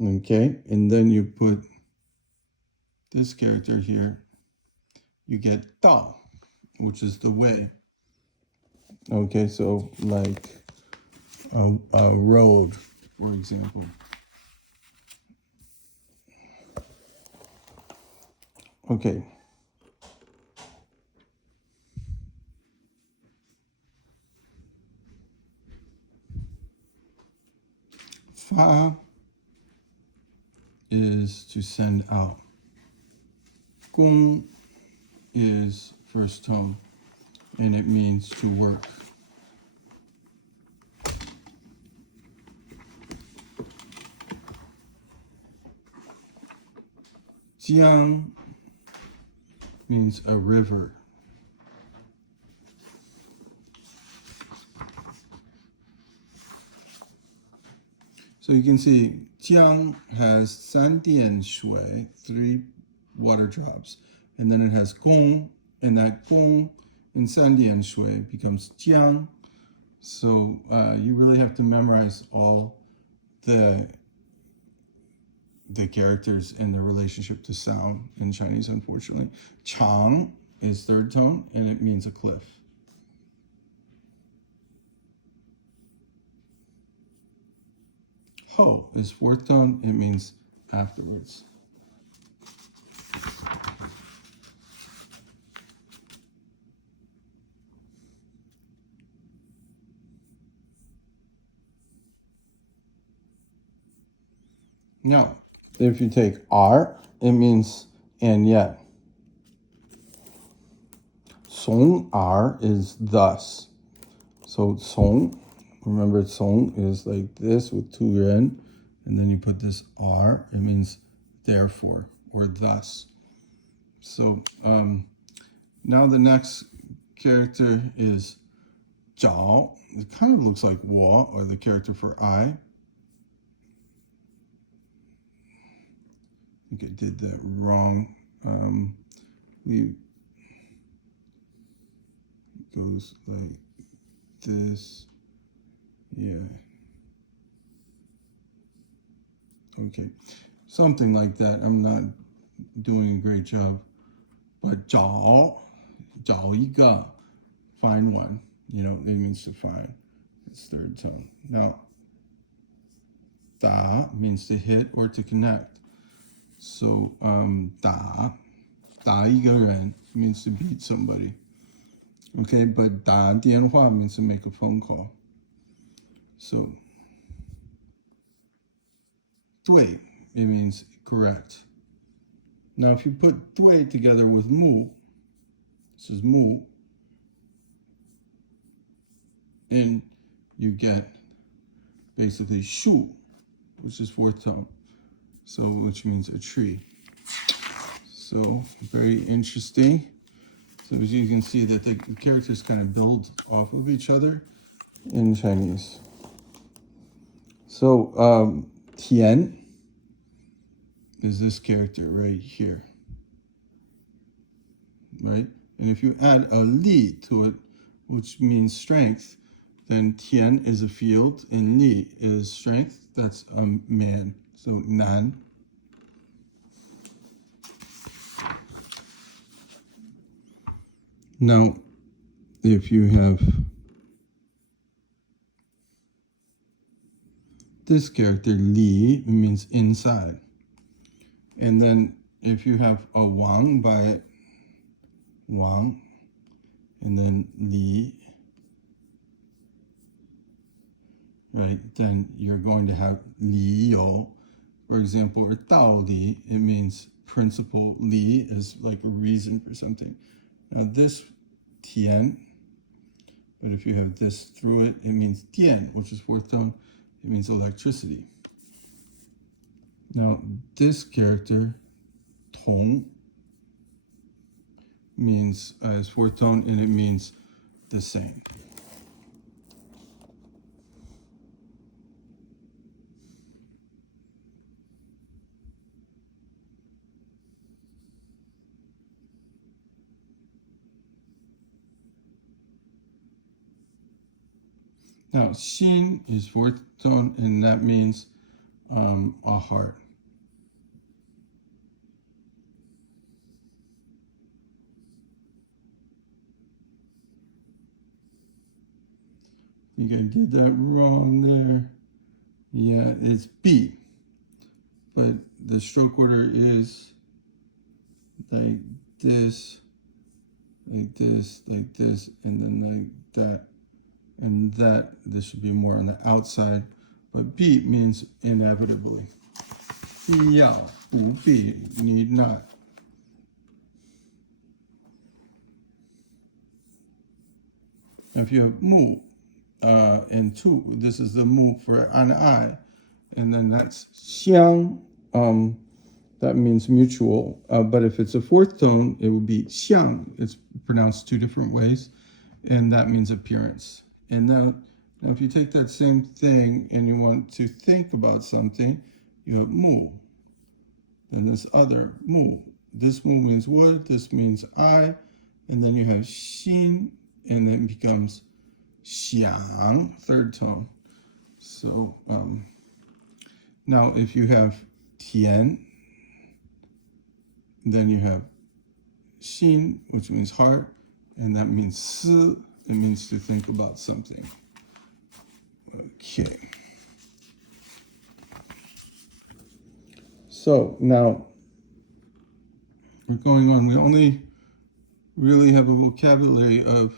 okay, and then you put this character here, you get 道, which is the way. Okay, so like a road, for example. Okay. Fa is to send out. Gong is first tone, and it means to work. Jiang means a river. So you can see Jiang has 3点水, 3 water drops, and then it has gong, and that gong in 3点水 becomes jiang. So you really have to memorize all the characters and their relationship to sound in Chinese, unfortunately. Chang is third tone, and it means a cliff. Ho is fourth tone, it means afterwards. Now, if you take R, it means and yet. Song R is thus. So song, remember song is like this with 2 ren, and then you put this R, it means therefore or thus. So now the next character is zhao. It kind of looks like wo, or the character for I. I think I did that wrong. It goes like this. Yeah. Okay. something like that. I'm not doing a great job. But 找一个 find one. You know, it means to find. It's third tone. Now, 打 means to hit or to connect. So, 打一个人 means to beat somebody. Okay, but 打电话 means to make a phone call. So, 对, it means correct. Now, if you put 对 together with 木, this is 木, and you get basically 树, which is fourth tone, so which means a tree. So very interesting. So as you can see that the characters kind of build off of each other in Chinese. So 田 is this character right here, right? And if you add a li to it, which means strength, then tian is a field and li is strength. That's a man. So nan. Now, if you have this character, li, it means inside. And then if you have a wang by it, wang, and then li, right, then you're going to have li you. For example, or dao li, it means principle. Li is like a reason for something. Now this tian, but if you have this through it, it means tian, which is fourth tone. It means electricity. Now this character, tong, means is fourth tone, and it means the same. Now, xin is fourth tone, and that means a heart. I think I did that wrong there. Yeah, it's B. But the stroke order is like this, like this, like this, and then like that. And that, this should be more on the outside. But B means inevitably. 必要, 不必, need not. Now if you have 木 and tu, this is the 木 for an eye. And then that's 相, that means mutual. But if it's a fourth tone, it would be 相. It's pronounced two different ways. And that means appearance. And now if you take that same thing and you want to think about something, you have mu. Then this other mu. This mu means wood, this means eye, and then you have xin, and then it becomes xiang, third tone. So now if you have tian, then you have xin, which means heart, and that means si. It means to think about something. Okay. So now we're going on. We only really have a vocabulary of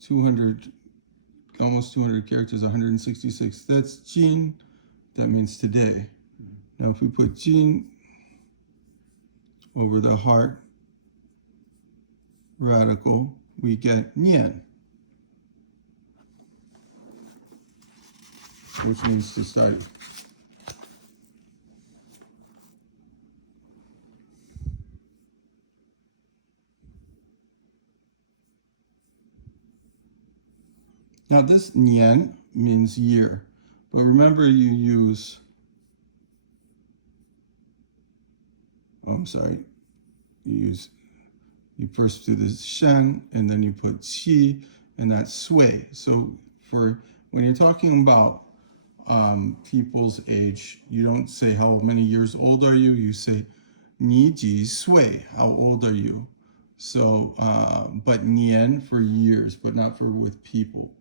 200, almost 200 characters, 166. That's jin. That means today. Now if we put jin over the heart radical, we get nian, which means to study. Now this nian means year, but remember you use, you first do the shen, and then you put qi, and that's sui. So for when you're talking about people's age. You don't say how many years old are you. You say 你几岁? How old are you? So, but 年 for years, but not for with people.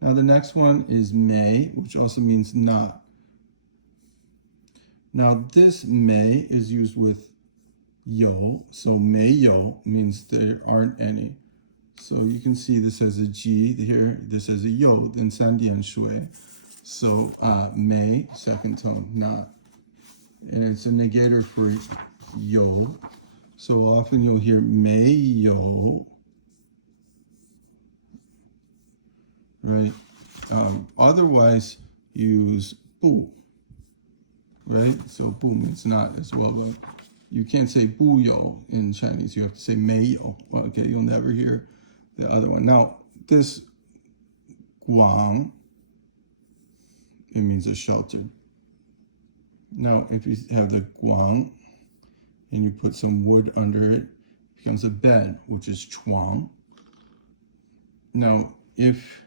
Now the next one is may, which also means not. Now this may is used with yo, so 没有 means there aren't any. So you can see this has a G here, this has a yo, then 三点水. So may, second tone, not. And it's a negator for yo. So often you'll hear 没有, right? Otherwise, use 不, right? So 不 means not as well, but you can't say 不有 in Chinese. You have to say 没有. Okay, you'll never hear the other one. Now, this 广, it means a shelter. Now, if you have the 广 and you put some wood under it, it becomes a bed, which is 床. Now, if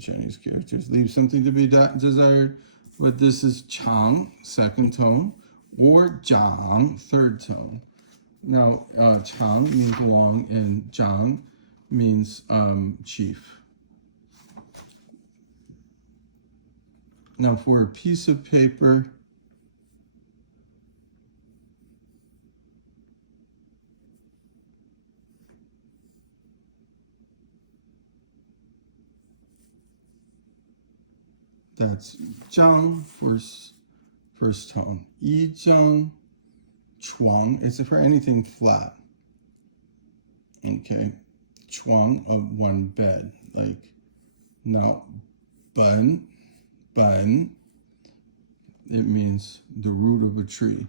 Chinese characters leave something to be desired, but this is 长, second tone, or 长, third tone. Now, 长 means long, and 长means chief. Now, for a piece of paper, that's 张 first tone. 一张床, it's for anything flat. Okay, 床of one bed. Like, now, 本, it means the root of a tree.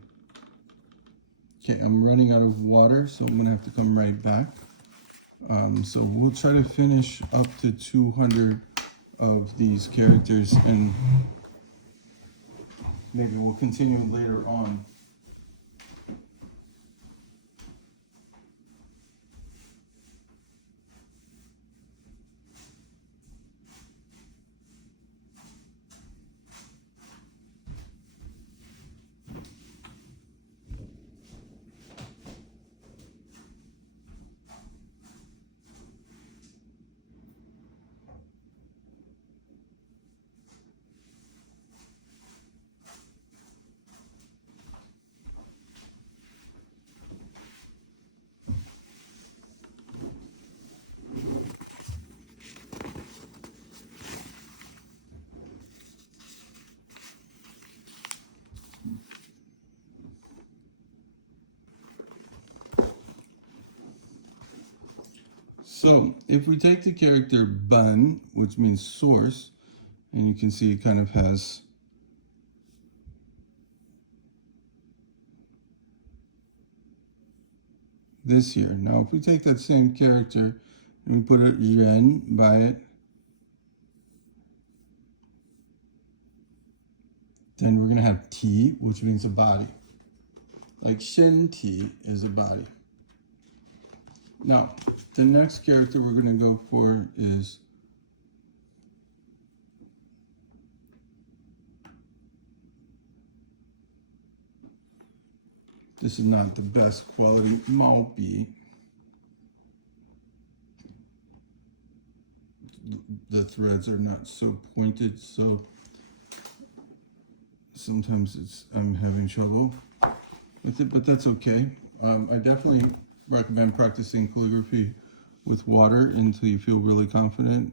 Okay, I'm running out of water, so I'm gonna have to come right back. So we'll try to finish up to 200 of these characters, and maybe we'll continue later on. So if we take the character bun, which means source, and you can see it kind of has this here. Now if we take that same character and we put a 人 by it, then we're going to have 体, which means a body. Like 身体 is a body. Now, the next character we're going to go for is this is not the best quality, 毛笔. The threads are not so pointed, so sometimes I'm having trouble with it, but that's okay. I definitely recommend practicing calligraphy with water until you feel really confident.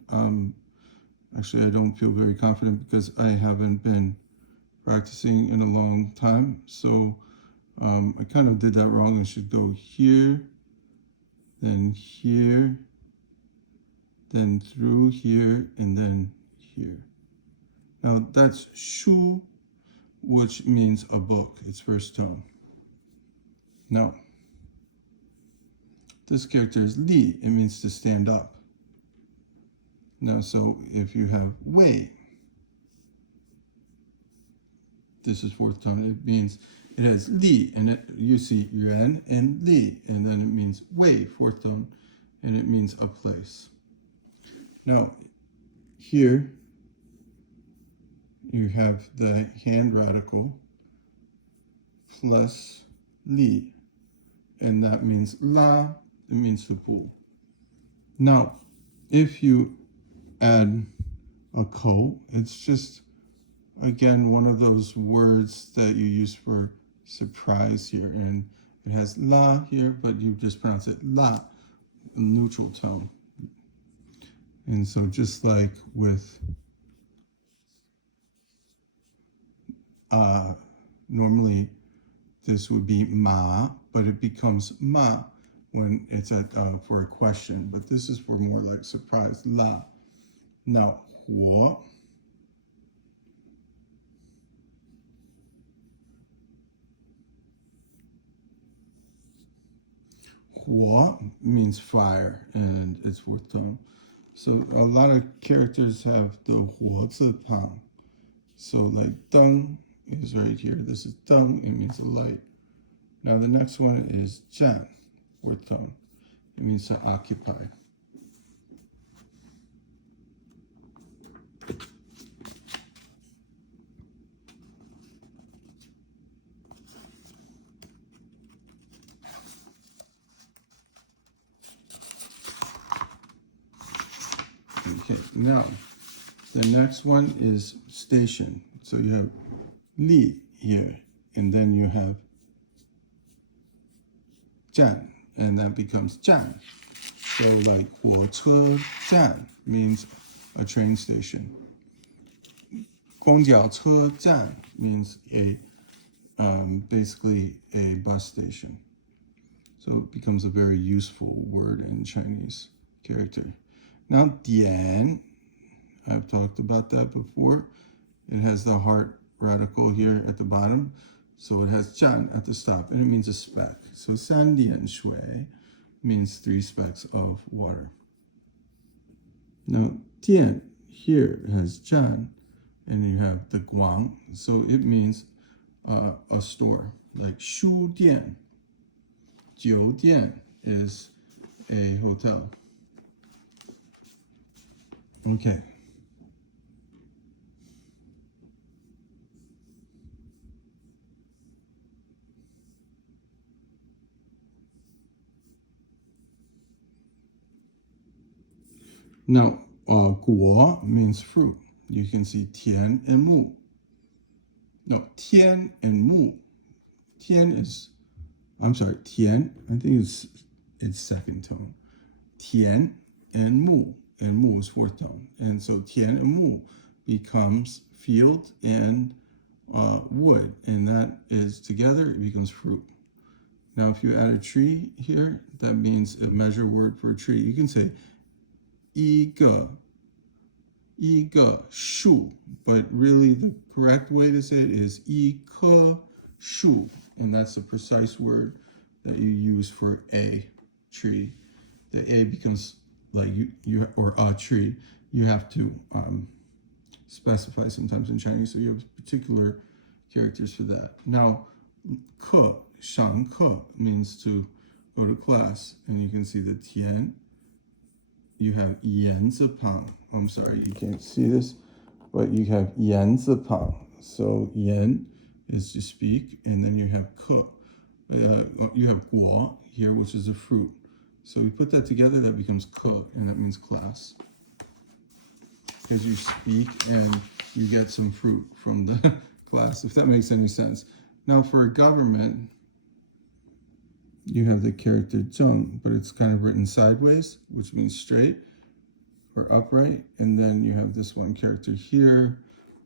Actually, I don't feel very confident because I haven't been practicing in a long time. So I kind of did that wrong. I should go here, then through here, and then here. Now that's shu, which means a book. It's first tone. Now, this character is li. It means to stand up. Now, so if you have wei, this is fourth tone. It means it has li, and you see yuan and li, and then it means wei, fourth tone. and it means a place. Now, here you have the hand radical plus li, and that means la, it means to pull. Now, if you add a ko, it's just, again, one of those words that you use for surprise here, and it has la here, but you just pronounce it la, neutral tone. And so just like with normally this would be ma, but it becomes ma when it's at for a question, but this is for more like surprise, la. Now, huo, huo means fire, and it's fourth tone. So a lot of characters have the huo zi pang. So like deng is right here. This is deng, it means a light. Now the next one is jian, fourth tone. It means to occupy. Okay, now the next one is station. So you have li here, and then you have jian, and that becomes jian. So like 火车站 means a train station. 公交车站 means basically a bus station. So it becomes a very useful word in Chinese character. Now, dian, I've talked about that before. It has the heart radical here at the bottom. So it has jian at the stop, and it means a speck. So 三点水 means 3 specks of water. Now, dian here has jian, and you have the guang, so it means a store, like 书店. 酒店 is a hotel. Okay. Now, 果 means fruit. You can see 田 and 木. No, 天 and 木. 天 is, I'm sorry, 田, I think it's second tone. 田 and 木 is fourth tone. And so 田 and 木 becomes field and wood, and that is together, it becomes fruit. Now, if you add a tree here, that means a measure word for a tree. You can say 一个树, but really the correct way to say it is 一棵树, and that's the precise word that you use for a tree. The a becomes like you or a tree. You have to specify sometimes in Chinese, so you have particular characters for that. Now, 课, 上课 means to go to class, and you can see the 田. You have 言字旁. I'm sorry, you can't see this, but you have 言字旁. So 言 is to speak, and then you have 课. You have 果 here, which is a fruit. So we put that together, that becomes 课, and that means class. Because you speak and you get some fruit from the class, if that makes any sense. Now for a government, you have the character 正, but it's kind of written sideways, which means straight or upright. And then you have this one character here,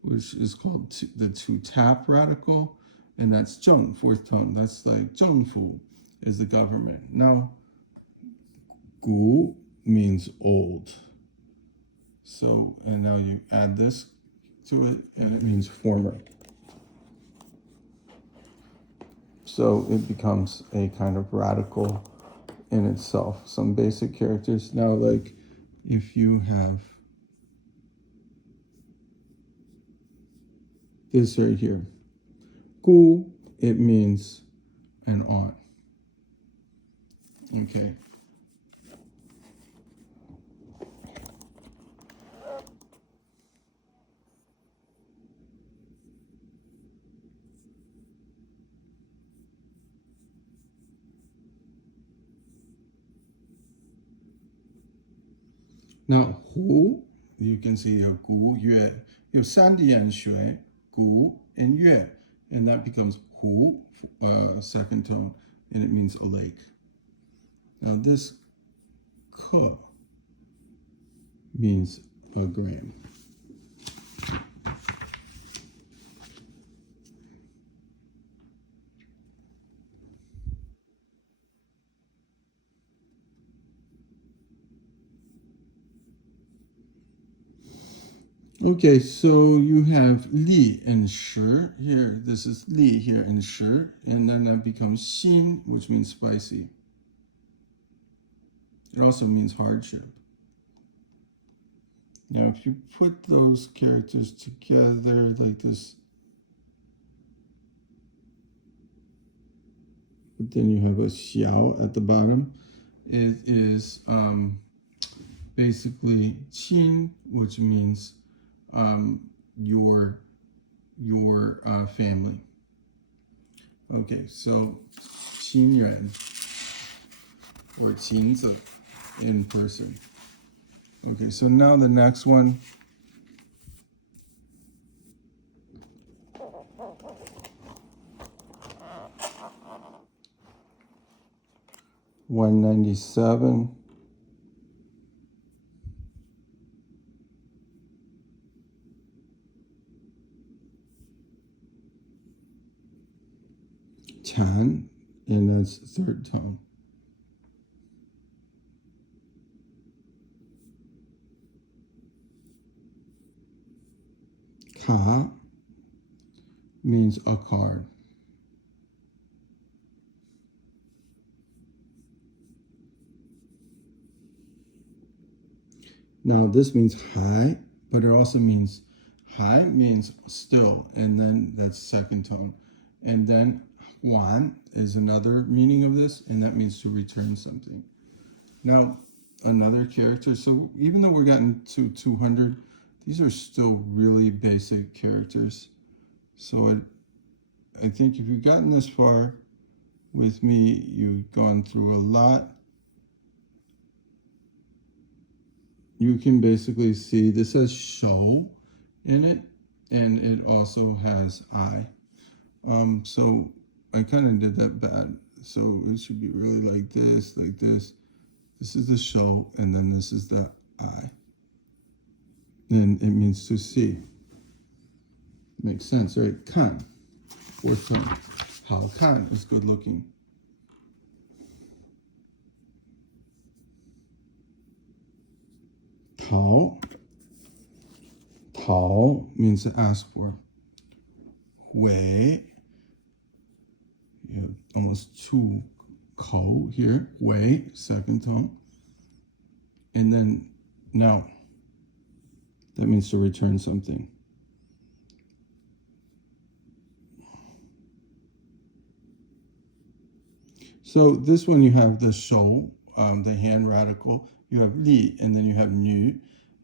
which is called the to tap radical, and that's 正, fourth tone. That's like 政府 is the government. Now, 古 means old. So, and now you add this to it, and it means former. So it becomes a kind of radical in itself. Some basic characters. Now, like if you have this right here, 姑, it means an aunt. Okay. Now 湖 you can see 有古月，有山的眼水，古 and 月 and that becomes 湖 second tone and it means a lake. Now this 克 means a gram. Okay, so you have li and shi here. This is li here and shi, and then that becomes xin, which means spicy. It also means hardship. Now, if you put those characters together like this, but then you have a xiao at the bottom, it is basically qin, which means your family. Okay, so 亲人 or 亲子 in person. Okay, so now the next one. $197. Chan, and that's third tone. Ka means a card. Now this means high, but it also means high means still, and then that's second tone. And then Huan is another meaning of this, and that means to return something. Now, another character. So even though we're gotten to 200, these are still really basic characters. So I think if you've gotten this far with me, you've gone through a lot. You can basically see this has shou in it, and it also has I. So I kind of did that bad. So it should be really like this, like this. This is the shou, and then this is the I. And it means to see. Makes sense, right? Kan, fourth tone. Hao kan is good looking. Tao. Tao means to ask for. Wei. You have almost two ko here. Wei, second tone. And then now, that means to return something. So this one you have the shou, the hand radical. You have li, and then you have nu.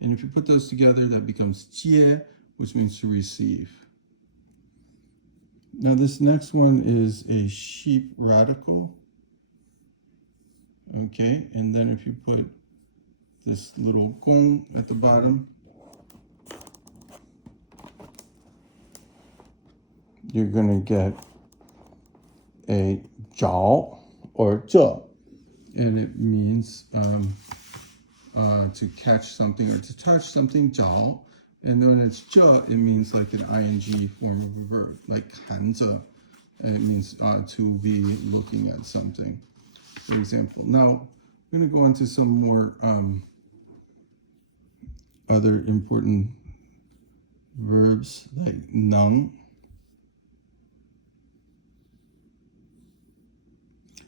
And if you put those together, that becomes jie, which means to receive. Now this next one is a sheep radical. Okay, and then if you put this little gong at the bottom, you're going to get a zhao or zhe, and it means to catch something or to touch something, zhao. And then it's zhe, it means like an ing form of a verb, like hanze, and it means to be looking at something, for example. Now, I'm going to go into some more other important verbs like neng.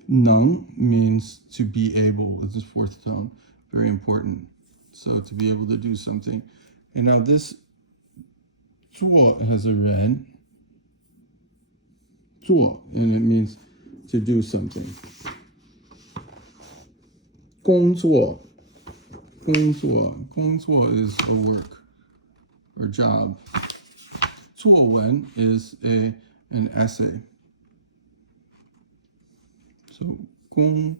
Neng means to be able. It's the fourth tone, very important. So to be able to do something. And now this 做 has a ren. 做, and it means to do something. 工作, 工作, 工作 is a work or job. 作文 is an essay. So 工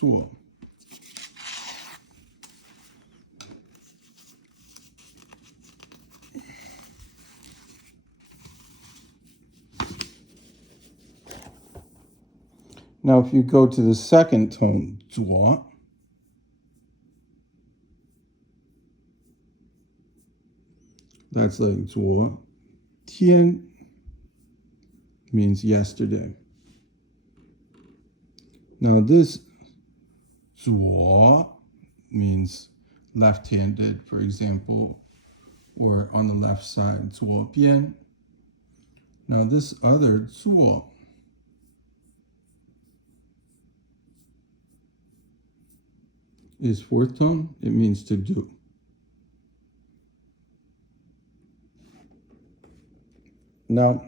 做. Now, if you go to the second tone, 左, that's like 昨天 means yesterday. Now, this 左 means left-handed, for example, or on the left side, 左边. Now, this other 做 is fourth tone. It means to do. Now,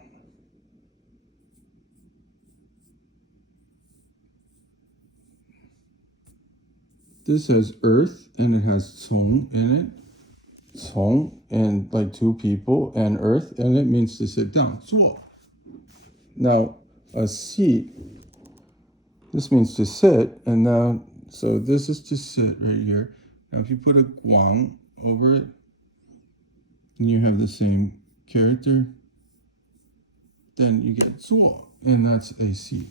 this has earth and it has 从 in it. 从 and like two people and earth, and it means to sit down. 坐. Now, a seat, this means to sit, and now, so this is to sit right here. Now, if you put a guang over it, and you have the same character, then you get 坐, and that's a seat.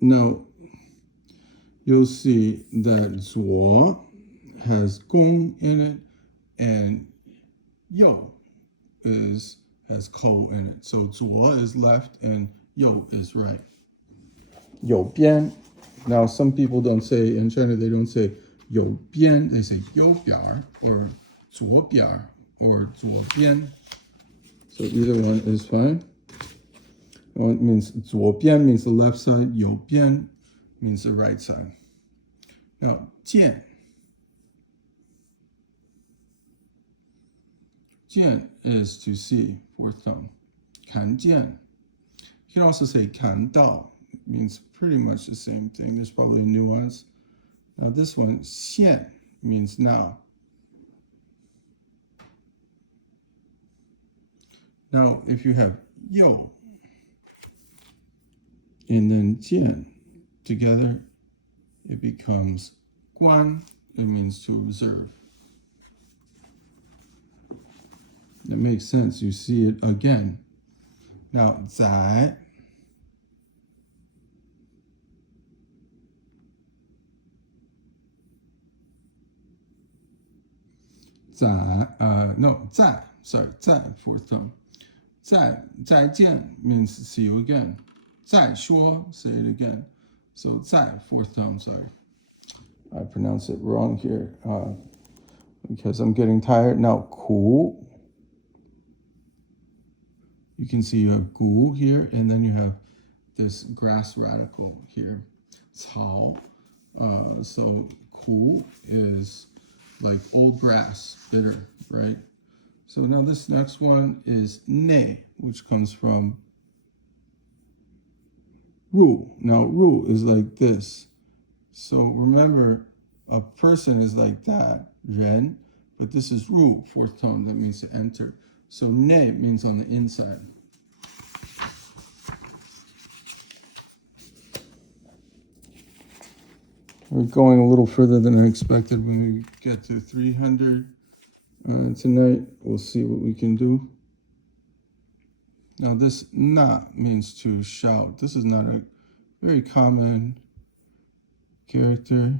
Now, you'll see that 左 has 公 in it, and 右 has 口 in it. So 左 is left and 右 is right. 右边. Now, some people don't say, in China, they don't say 右边, they say 右边 or 左边 or 左边. So either one is fine. It means 左边 means the left side, 右边 means the right side. Now, 见. 见 is to see, fourth tone. 看见. You can also say 看到. It means pretty much the same thing. There's probably a nuance. Now, this one, 现 means now. Now, if you have 右 and then 见together, it becomes 观. It means to observe. That makes sense. You see it again. Now, 在. No, 在. Sorry, 在, fourth tone. 在, 再见 means see you again. 再说, say it again. So 在, fourth tone, sorry. I pronounce it wrong here because I'm getting tired. Now, 苦. You can see you have 谷 here, and then you have this grass radical here. 草. So 苦 is like old grass, bitter, right? So now this next one is 内, which comes from 入. Now, 入 is like this. So remember, a person is like that, 人, but this is 入, fourth tone, that means to enter. So 内 means on the inside. We're going a little further than I expected. When we get to 300 tonight, we'll see what we can do. Now, this na means to shout. This is not a very common character,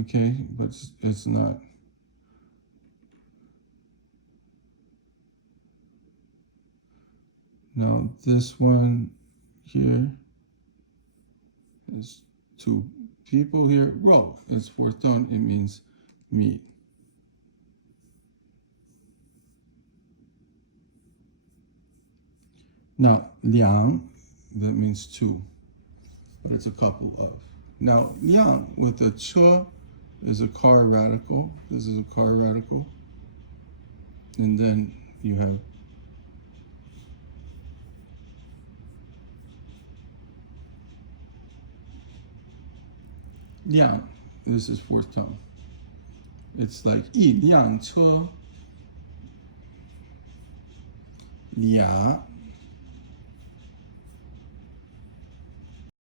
okay, but it's not. Now, this one here is two people here. Ro is fourth tone. It means meet. Now, 两, that means two, but it's a couple of. Now, 两 with a ch is a car radical. This is a car radical. And then you have liang. This is fourth tone. It's like 一辆车. 俩